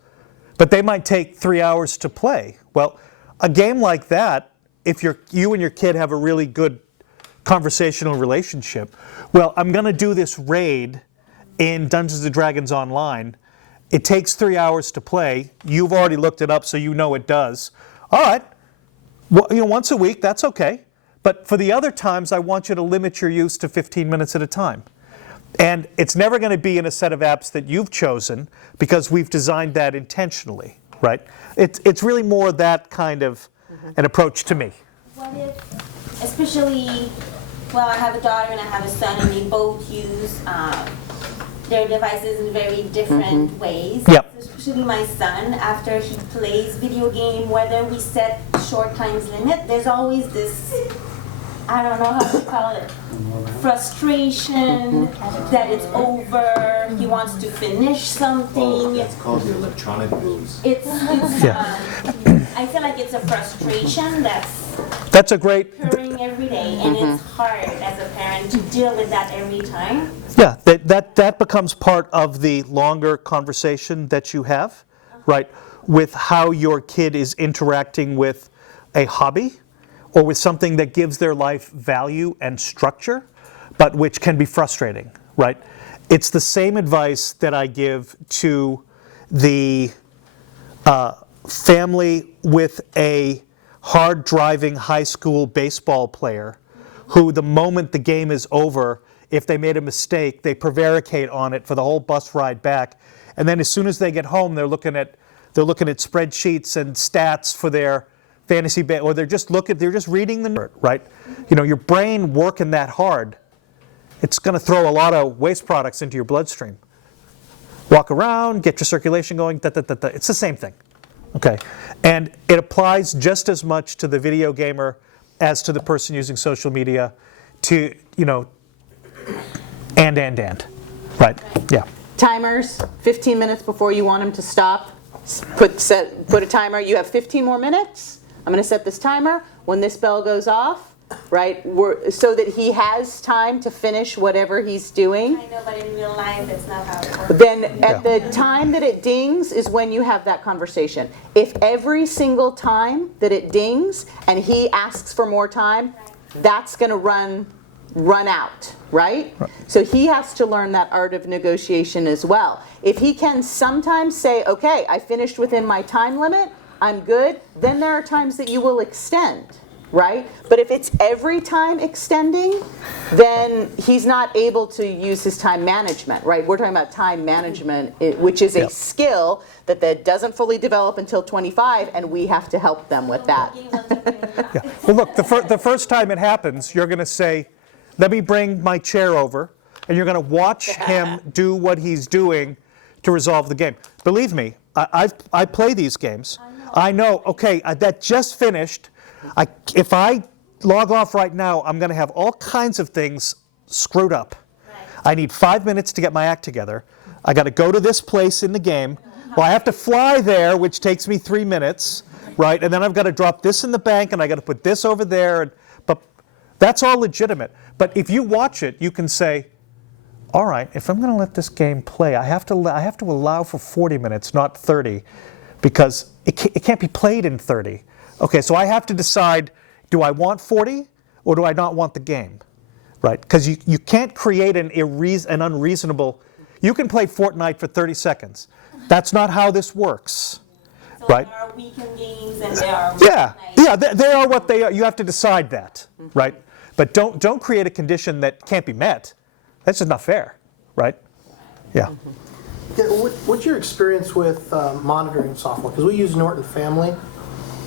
but they might take 3 hours to play. Well, a game like that, if you and your kid have a really good conversational relationship, well, I'm going to do this raid in Dungeons & Dragons Online. It takes 3 hours to play. You've already looked it up, so you know it does. All right, well, once a week, that's okay. But for the other times, I want you to limit your use to 15 minutes at a time. And it's never going to be in a set of apps that you've chosen because we've designed that intentionally, right? It's really more that kind of an approach to me. What if, especially, well, I have a daughter and I have a son, and they both use their devices in very different ways. Yep. Especially my son, after he plays video game, whether we set short times limit, there's always this, I don't know how to call it, frustration that it's over. He wants to finish something. That's called the electronic blues. I feel like it's a frustration That's a great, occurring every day, and it's hard as a parent to deal with that every time. yeah, that becomes part of the longer conversation that you have, right, with how your kid is interacting with a hobby or with something that gives their life value and structure, but which can be frustrating, right? It's the same advice that I give to the family with a hard-driving high school baseball player who, the moment the game is over, if they made a mistake, they prevaricate on it for the whole bus ride back. And then as soon as they get home, they're looking at spreadsheets and stats for their fantasy or they're just reading the right. You know, your brain working that hard, it's going to throw a lot of waste products into your bloodstream. Walk around, get your circulation going. It's the same thing. Okay, and it applies just as much to the video gamer as to the person using social media. To and right? Yeah. Timers, 15 minutes before you want him to stop. Put a timer. You have 15 more minutes. I'm going to set this timer. When this bell goes off, right, so that he has time to finish whatever he's doing. I know, but in real life, it's not how it works. Then at the time that it dings is when you have that conversation. If every single time that it dings and he asks for more time, that's going to run out, right? So he has to learn that art of negotiation as well. If he can sometimes say, okay, I finished within my time limit, I'm good, then there are times that you will extend, right? But if it's every time extending, then he's not able to use his time management, right? We're talking about time management, which is a skill that doesn't fully develop until 25, and we have to help them with that. Yeah. Well, look, the first time it happens, you're going to say, let me bring my chair over, and you're going to watch him do what he's doing to resolve the game. Believe me, I play these games. I know, okay, that just finished. If I log off right now, I'm going to have all kinds of things screwed up. I need 5 minutes to get my act together. I got to go to this place in the game. Well, I have to fly there, which takes me 3 minutes, right? And then I've got to drop this in the bank, and I got to put this over there. But that's all legitimate. But if you watch it, you can say, all right, if I'm going to let this game play, I have to allow for 40 minutes, not 30, because it can't be played in 30. Okay, so I have to decide, do I want 40 or do I not want the game, right? Because you can't create an unreasonable, you can play Fortnite for 30 seconds. That's not how this works, So right? there are weekend games and there are They are what they are. You have to decide that, right? But don't create a condition that can't be met. That's just not fair, right? Yeah. Yeah, what's your experience with monitoring software? Because we use Norton Family,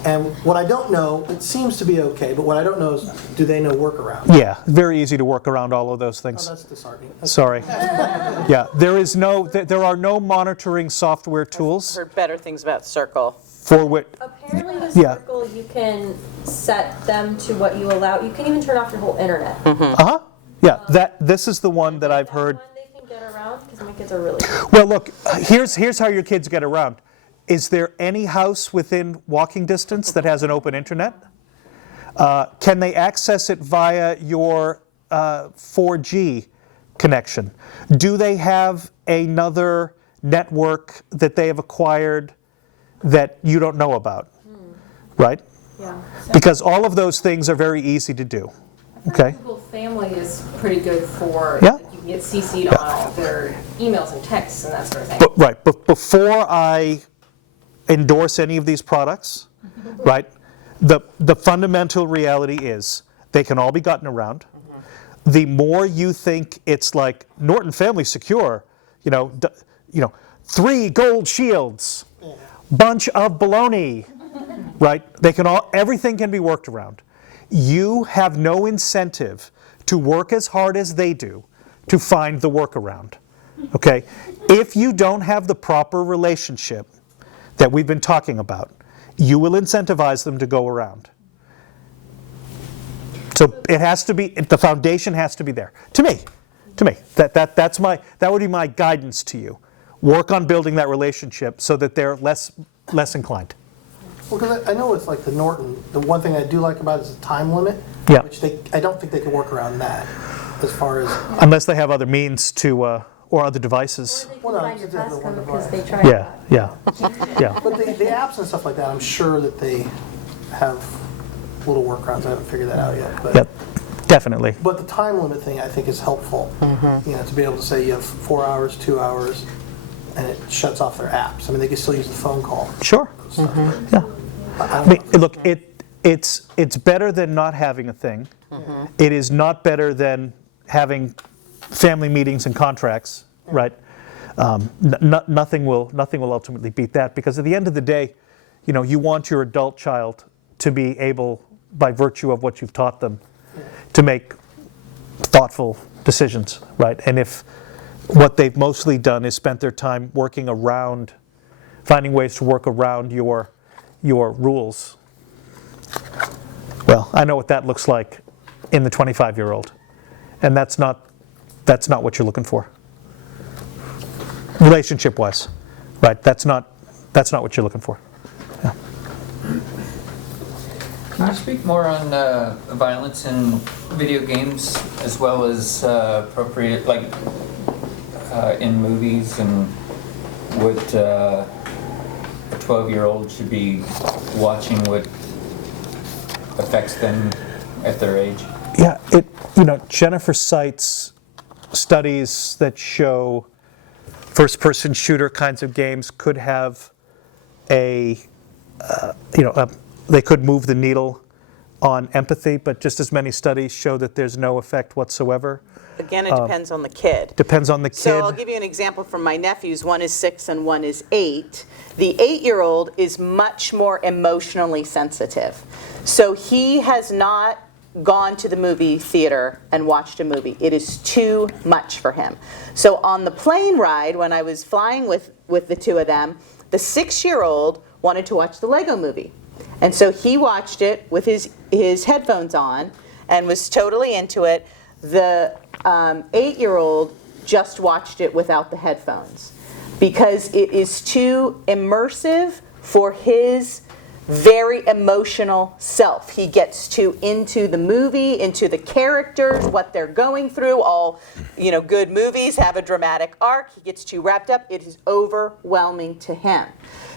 and what I don't know, it seems to be okay, but what I don't know is, do they know workarounds? Yeah, very easy to work around all of those things. Oh, that's disheartening. Sorry. Yeah, there are no monitoring software tools Heard better things about Circle. for what. Apparently the Circle, you can set them to what you allow. You can even turn off your whole internet. Uh-huh. Yeah, this is the one that I've heard. That one they can get around because my kids are really good. Well, look, here's how your kids get around. Is there any house within walking distance that has an open internet? Can they access it via your 4G connection? Do they have another network that they have acquired that you don't know about? Right? Yeah. Because all of those things are very easy to do. Okay? Google Family is pretty good for, Yeah. you can get CC'd on all their emails and texts and that sort of thing. But before I endorse any of these products, right, the fundamental reality is they can all be gotten around. The more you think it's like Norton Family Secure, 3 gold shields, bunch of baloney, right? Everything can be worked around. You have no incentive to work as hard as they do to find the workaround, okay? If you don't have the proper relationship that we've been talking about, you will incentivize them to go around. So it has to be, the foundation has to be there. To me, that would be my guidance to you. Work on building that relationship so that they're less inclined. Well, because I know it's like the Norton, the one thing I do like about it is the time limit, Yeah. which I don't think they can work around that as far as, Unless they have other means to, or other devices. Or they can Well, no, find your it's a different passcode one because they tried Yeah, that. yeah. but the apps and stuff like that, I'm sure that they have little workarounds. I haven't figured that out yet. But, Yep, definitely. but the time limit thing I think is helpful, to be able to say you have 4 hours, 2 hours, and it shuts off their apps. I mean, they can still use the phone call. Sure. Stuff, but Yeah. I I mean, look, it's better than not having a thing. It is not better than having family meetings and contracts, right? Nothing will ultimately beat that, because at the end of the day, you want your adult child to be able, by virtue of what you've taught them, to make thoughtful decisions, right? And if what they've mostly done is spent their time finding ways to work around your rules, well, I know what that looks like in the 25-year-old, and that's not what you're looking for, relationship-wise, right? That's not what you're looking for. Yeah. Can you speak more on violence in video games, as well as appropriate, like in movies, and what a 12-year-old should be watching, what affects them at their age? Yeah, Jennifer cites studies that show first-person shooter kinds of games could have they could move the needle on empathy, but just as many studies show that there's no effect whatsoever. Again, it depends on the kid. Depends on the kid. So I'll give you an example from my nephews. One is 6 and one is 8. The 8-year-old is much more emotionally sensitive. So he has not gone to the movie theater and watched a movie. It is too much for him. So on the plane ride, when I was flying with the two of them, the 6-year-old wanted to watch the Lego movie. And so he watched it with his headphones on and was totally into it. The 8-year-old just watched it without the headphones because it is too immersive for his very emotional self. He gets too into the movie, into the characters, what they're going through. All, good movies have a dramatic arc. He gets too wrapped up. It is overwhelming to him.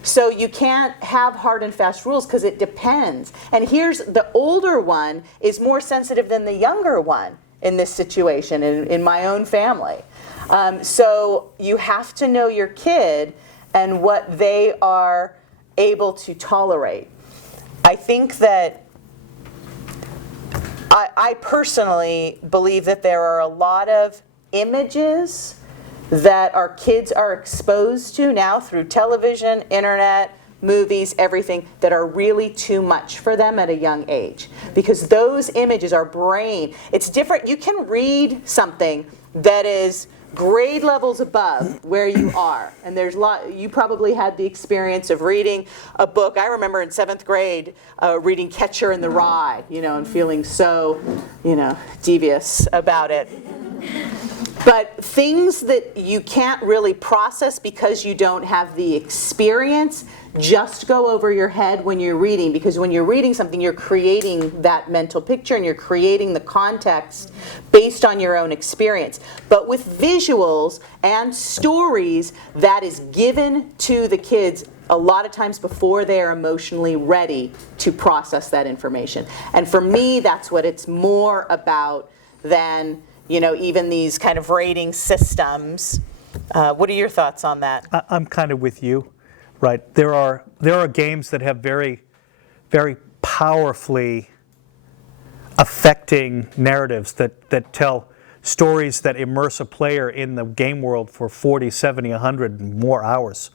So you can't have hard and fast rules because it depends. And here's the older one is more sensitive than the younger one in this situation, in my own family. So you have to know your kid and what they are able to tolerate. I think that I personally believe that there are a lot of images that our kids are exposed to now through television, internet, movies, everything, that are really too much for them at a young age. Because those images, our brain, it's different. You can read something that is grade levels above where you are. And you probably had the experience of reading a book. I remember in 7th grade reading Catcher in the Rye, and feeling so, devious about it. But things that you can't really process because you don't have the experience just go over your head when you're reading, because when you're reading something, you're creating that mental picture and you're creating the context based on your own experience. But with visuals and stories, that is given to the kids a lot of times before they are emotionally ready to process that information. And for me, that's what it's more about than even these kind of rating systems. What are your thoughts on that? I'm kind of with you, right? There are games that have very, very powerfully affecting narratives that tell stories that immerse a player in the game world for 40, 70, 100 and more hours,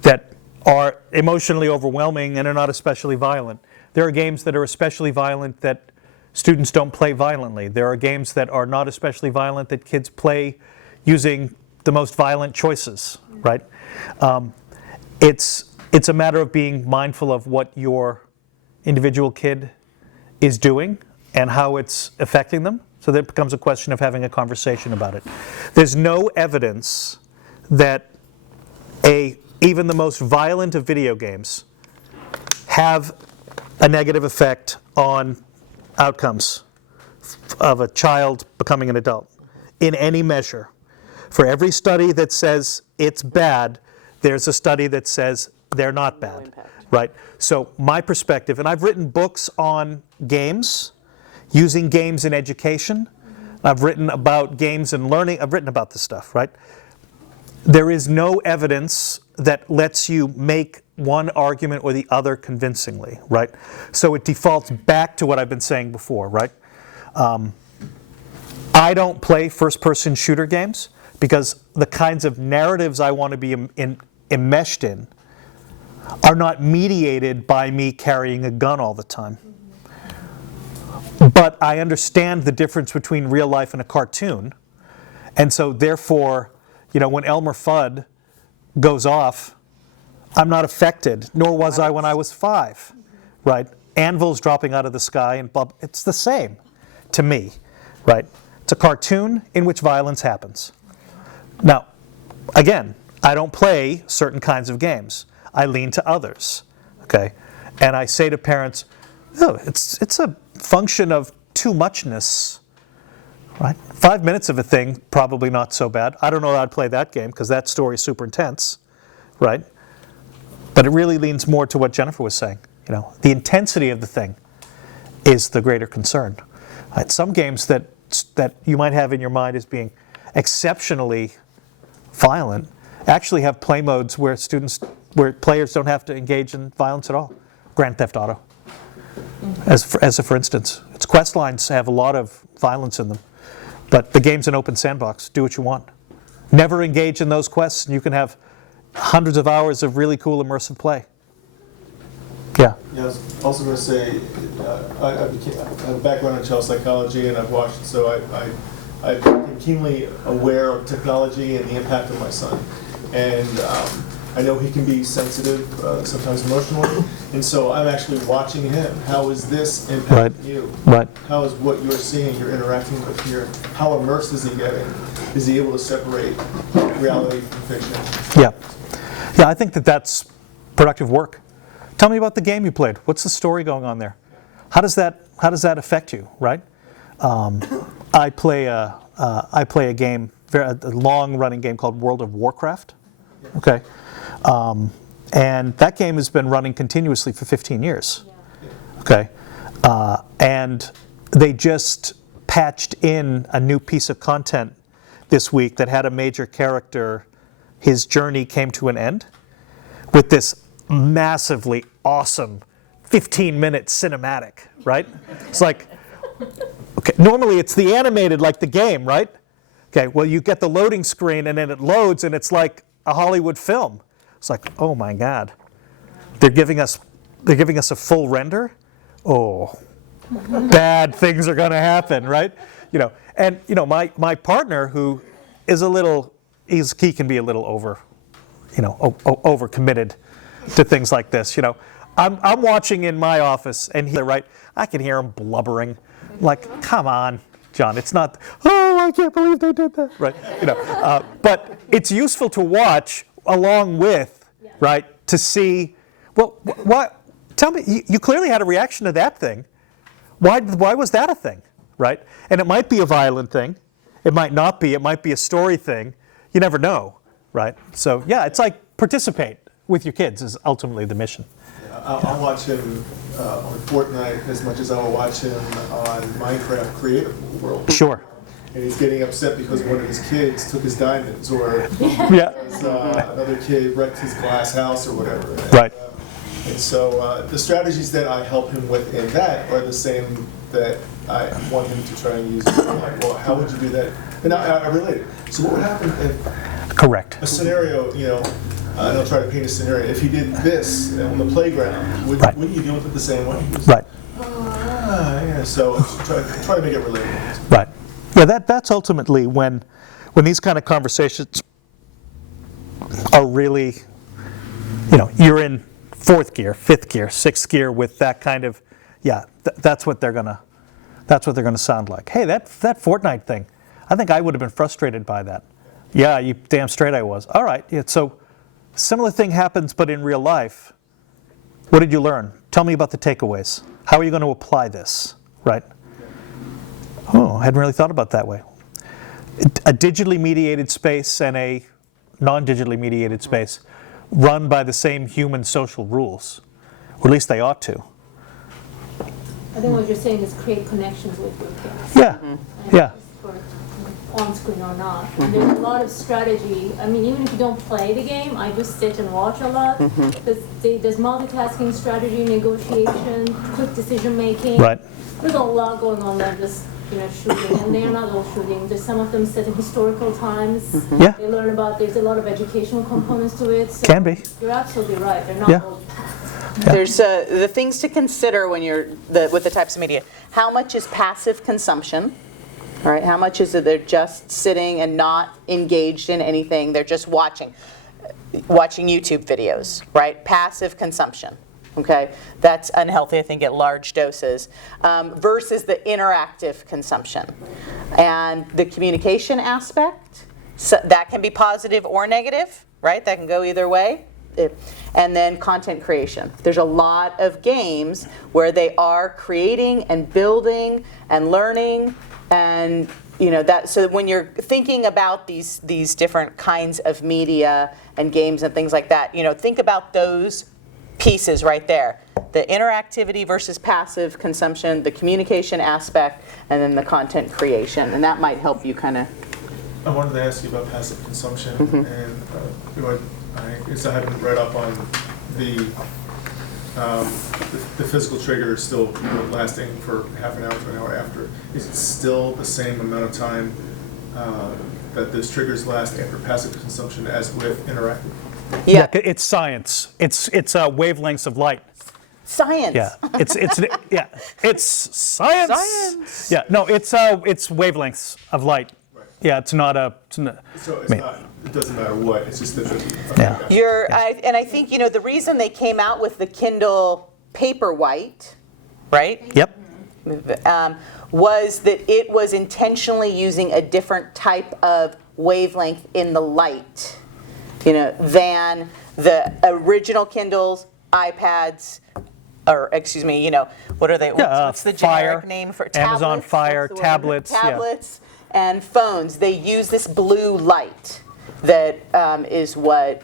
that are emotionally overwhelming and are not especially violent. There are games that are especially violent that students don't play violently. There are games that are not especially violent that kids play using the most violent choices, right? It's a matter of being mindful of what your individual kid is doing and how it's affecting them. So that becomes a question of having a conversation about it. There's no evidence that even the most violent of video games have a negative effect on outcomes of a child becoming an adult in any measure. For every study that says it's bad, there's a study that says they're not bad, right? So my perspective, and I've written books on games, using games in education. I've written about games and learning. I've written about this stuff, right? There is no evidence that lets you make one argument or the other convincingly, right? So it defaults back to what I've been saying before, right? I don't play first-person shooter games because the kinds of narratives I want to be enmeshed in are not mediated by me carrying a gun all the time. But I understand the difference between real life and a cartoon. And so therefore, when Elmer Fudd goes off, I'm not affected, nor was I when I was 5, right? Anvils dropping out of the sky, and it's the same to me, right? It's a cartoon in which violence happens. Now, again, I don't play certain kinds of games. I lean to others, okay? And I say to parents, oh, it's a function of too muchness, right? 5 minutes of a thing, probably not so bad. I don't know how I'd play that game because that story's super intense, right? But it really leans more to what Jennifer was saying. The intensity of the thing is the greater concern. Right? Some games that you might have in your mind as being exceptionally violent actually have play modes where players don't have to engage in violence at all. Grand Theft Auto, as a for instance. Its quest lines have a lot of violence in them, but the game's an open sandbox. Do what you want. Never engage in those quests, and you can have hundreds of hours of really cool immersive play. Yeah. Yeah, I was also going to say, I have a background in child psychology, and I've watched, so I'm keenly aware of technology and the impact on my son. And I know he can be sensitive, sometimes emotionally, and so I'm actually watching him. How is this impacting you? Right. How is what you're seeing, you're interacting with here, how immersed is he getting? Is he able to separate reality from fiction? Yeah. Yeah, I think that's productive work. Tell me about the game you played. What's the story going on there? How does that affect you, right? I play a game, a long-running game called World of Warcraft. Okay, and that game has been running continuously for 15 years. Okay, and they just patched in a new piece of content this week that had a major character. His journey came to an end with this massively awesome 15-minute cinematic, right? It's like, okay, normally it's the animated like the game, right? Okay, well you get the loading screen and then it loads and it's like a Hollywood film. It's like, oh my God, they're giving us a full render? Oh, bad things are gonna happen, right? And my partner who is he can be a little over committed to things like this. I'm watching in my office and I can hear him blubbering. Like, come on, John, it's not, oh, I can't believe they did that, right? But it's useful to watch along with, right, to see, well, what? Tell me, you clearly had a reaction to that thing. Why was that a thing, right? And it might be a violent thing. It might not be. It might be a story thing. You never know, right? So yeah, it's like participate with your kids is ultimately the mission. I'll watch him on Fortnite as much as I'll watch him on Minecraft Creative World. Sure. And he's getting upset because one of his kids took his diamonds, or because, another kid wrecked his glass house or whatever. Right. And so the strategies that I help him with in that are the same that I want him to try and use. Like, well, how would you do that? And I relate it. So what would happen if Correct. a scenario, and I'll try to paint a scenario. If he did this on the playground, Right. wouldn't you do it the same way? Right. Yeah, so try to make it relatable. Right. Yeah, that's ultimately when these kind of conversations are really, you're in fourth gear, fifth gear, sixth gear with that kind of, that's what they're gonna sound like. Hey, that Fortnite thing, I think I would have been frustrated by that. Yeah, you damn straight I was. All right. Yeah, so similar thing happens, but in real life. What did you learn? Tell me about the takeaways. How are you going to apply this? Right? Oh, I hadn't really thought about it that way. A digitally mediated space and a non-digitally mediated space run by the same human social rules, or at least they ought to. I think what you're saying is create connections with your kids. Yeah, yeah. For on screen or not. And there's a lot of strategy. I mean, even if you don't play the game, I just sit and watch a lot. There's multitasking strategy, negotiation, quick decision making. Right. There's a lot going on than just shooting, and they're not all shooting. There's some of them set in historical times. Yeah. They learn about. There's a lot of educational components to it. So Can be. You're absolutely right. They're not Yeah. all. There's the things to consider when you're with the types of media. How much is passive consumption? All right, how much is it they're just sitting and not engaged in anything? They're just watching YouTube videos, right? Passive consumption. Okay, that's unhealthy, I think, at large doses, versus the interactive consumption. And the communication aspect, so that can be positive or negative, right? That can go either way. And then content creation. There's a lot of games where they are creating and building and learning, and that. So when you're thinking about these different kinds of media and games and things like that, think about those pieces right there: the interactivity versus passive consumption, the communication aspect, and then the content creation. And that might help you kind of. I wanted to ask you about passive consumption, and I guess I haven't read up on the physical trigger is still lasting for half an hour to an hour after. Is it still the same amount of time that those triggers last after passive consumption as with interactive? Yeah, It's science. It's wavelengths of light. science. Yeah. It's science. Science. Yeah. No, it's wavelengths of light. Right. Yeah. It's not a. So it's not. It doesn't matter what. It's just that. Yeah. I think the reason they came out with the Kindle Paperwhite, right? Yep. Was that it was intentionally using a different type of wavelength in the light, than the original Kindles, iPads, or excuse me, what are they? What's the generic Fire, name for Amazon tablets? Fire, That's the word. tablets, yeah. Tablets and phones. They use this blue light that is what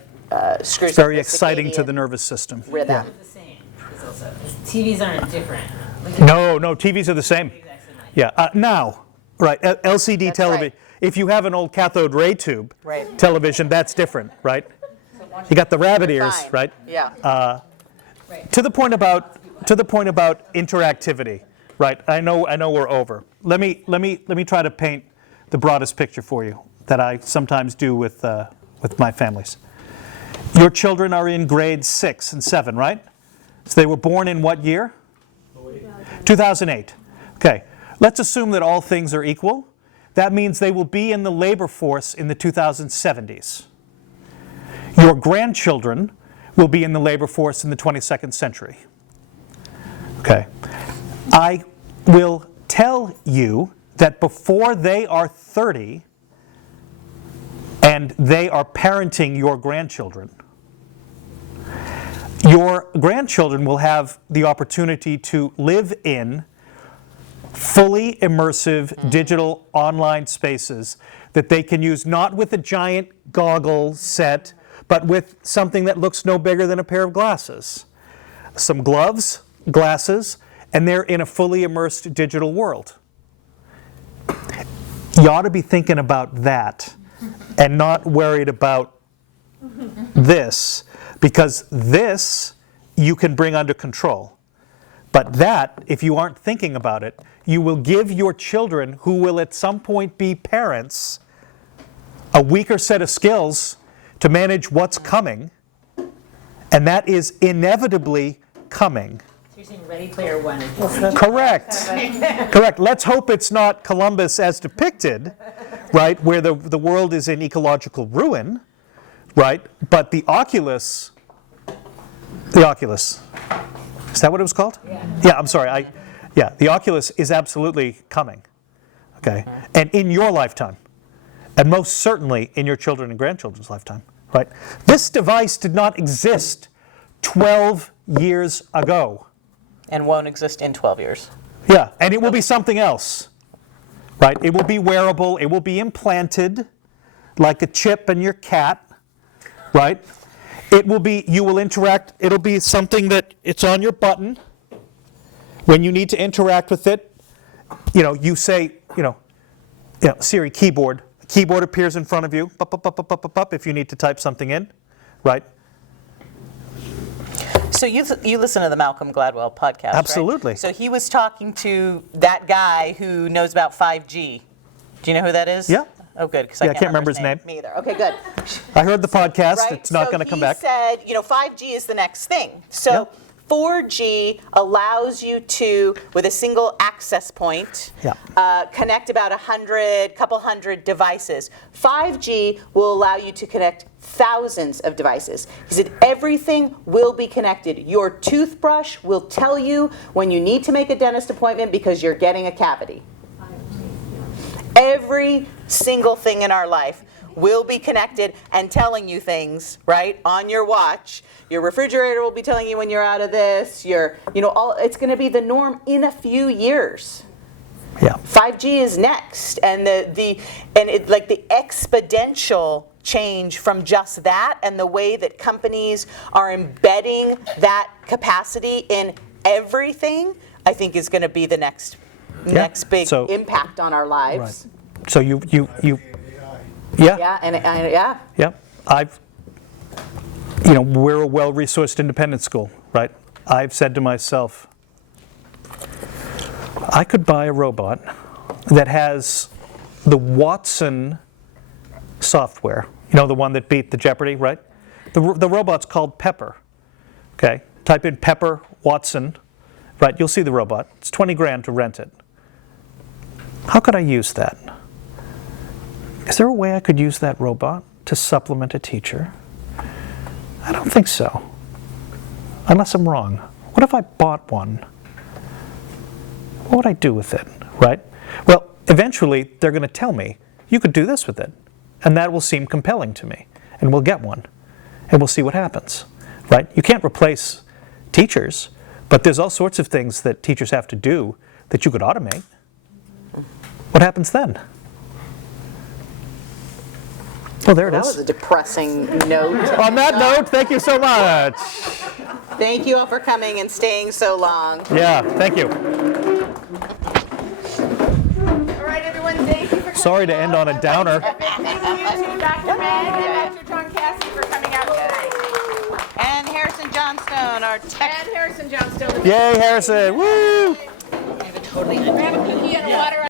screws It's very up the exciting to circadian the nervous system. rhythm. The same. It's also, TVs aren't different. Like, No, TVs are the same. Yeah. Now, right, LCD That's television. right. If you have an old cathode ray tube Right. television, that's different, right? You got the rabbit ears, Fine. right? Yeah. To the point about interactivity, right? I know we're over. Let me try to paint the broadest picture for you that I sometimes do with my families. Your children are in grades 6 and 7, right? So they were born in what year? 2008. Okay. Let's assume that all things are equal. That means they will be in the labor force in the 2070s. Your grandchildren will be in the labor force in the 22nd century. Okay. I will tell you that before they are 30 and they are parenting your grandchildren will have the opportunity to live in fully immersive digital online spaces that they can use not with a giant goggle set, but with something that looks no bigger than a pair of glasses. Some gloves, glasses, and they're in a fully immersed digital world. You ought to be thinking about that and not worried about this, because this you can bring under control. But that, if you aren't thinking about it, you will give your children, who will at some point be parents, a weaker set of skills to manage what's coming And that is inevitably coming. So you're saying Ready Player One. Correct. Correct. Let's hope it's not Columbus as depicted, right, where the world is in ecological ruin, right? But the Oculus, is that what it was called? Yeah. Yeah, I'm sorry. The Oculus is absolutely coming, okay? And in your lifetime, and most certainly in your children and grandchildren's lifetime, right? This device did not exist 12 years ago. And won't exist in 12 years. Yeah, and it will be something else, right? It will be wearable, it will be implanted like a chip in your cat, right? It will be, you will interact, it'll be something that it's on your button. When you need to interact with it, you say, Siri, keyboard. The keyboard appears in front of you, if you need to type something in, right? So you listen to the Malcolm Gladwell podcast, Absolutely. Right? So he was talking to that guy who knows about 5G. Do you know who that is? Yeah. Oh, good, because Yeah, I can't remember his name. name. Me either. Okay, good. I heard the podcast, Right? it's not going to come back. So he said, 5G is the next thing. So Yep. 4G allows you to, with a single access point, connect about couple hundred devices. 5G will allow you to connect thousands of devices. He said everything will be connected. Your toothbrush will tell you when you need to make a dentist appointment because you're getting a cavity. Every single thing in our life will be connected and telling you things, right, on your watch. Your refrigerator will be telling you when you're out of this. It's going to be the norm in a few years. Yeah. 5G is next, and the exponential change from just that, and the way that companies are embedding that capacity in everything, I think is going to be the next big impact on our lives. Right. So you Yeah. we're a well-resourced independent school, right? I've said to myself, I could buy a robot that has the Watson software, the one that beat the Jeopardy, right? The robot's called Pepper, okay? Type in Pepper Watson, right? You'll see the robot. It's 20 grand to rent it. How could I use that? Is there a way I could use that robot to supplement a teacher? I don't think so, unless I'm wrong. What if I bought one? What would I do with it, right? Well, eventually they're going to tell me, you could do this with it, and that will seem compelling to me, and we'll get one, and we'll see what happens, right? You can't replace teachers, but there's all sorts of things that teachers have to do that you could automate. What happens then? Oh, there it That is. was a depressing note. On that note, thank you so much. Thank you all for coming and staying so long. Yeah, thank you. All right, everyone, thank you for coming. Sorry to end on a downer. Thank you to Dr. Meg and Dr. John Cassie for coming out tonight. And Harrison Johnstone, our tech. And Harrison Johnstone. Yay, Harrison. Woo! Grab a cookie and a water.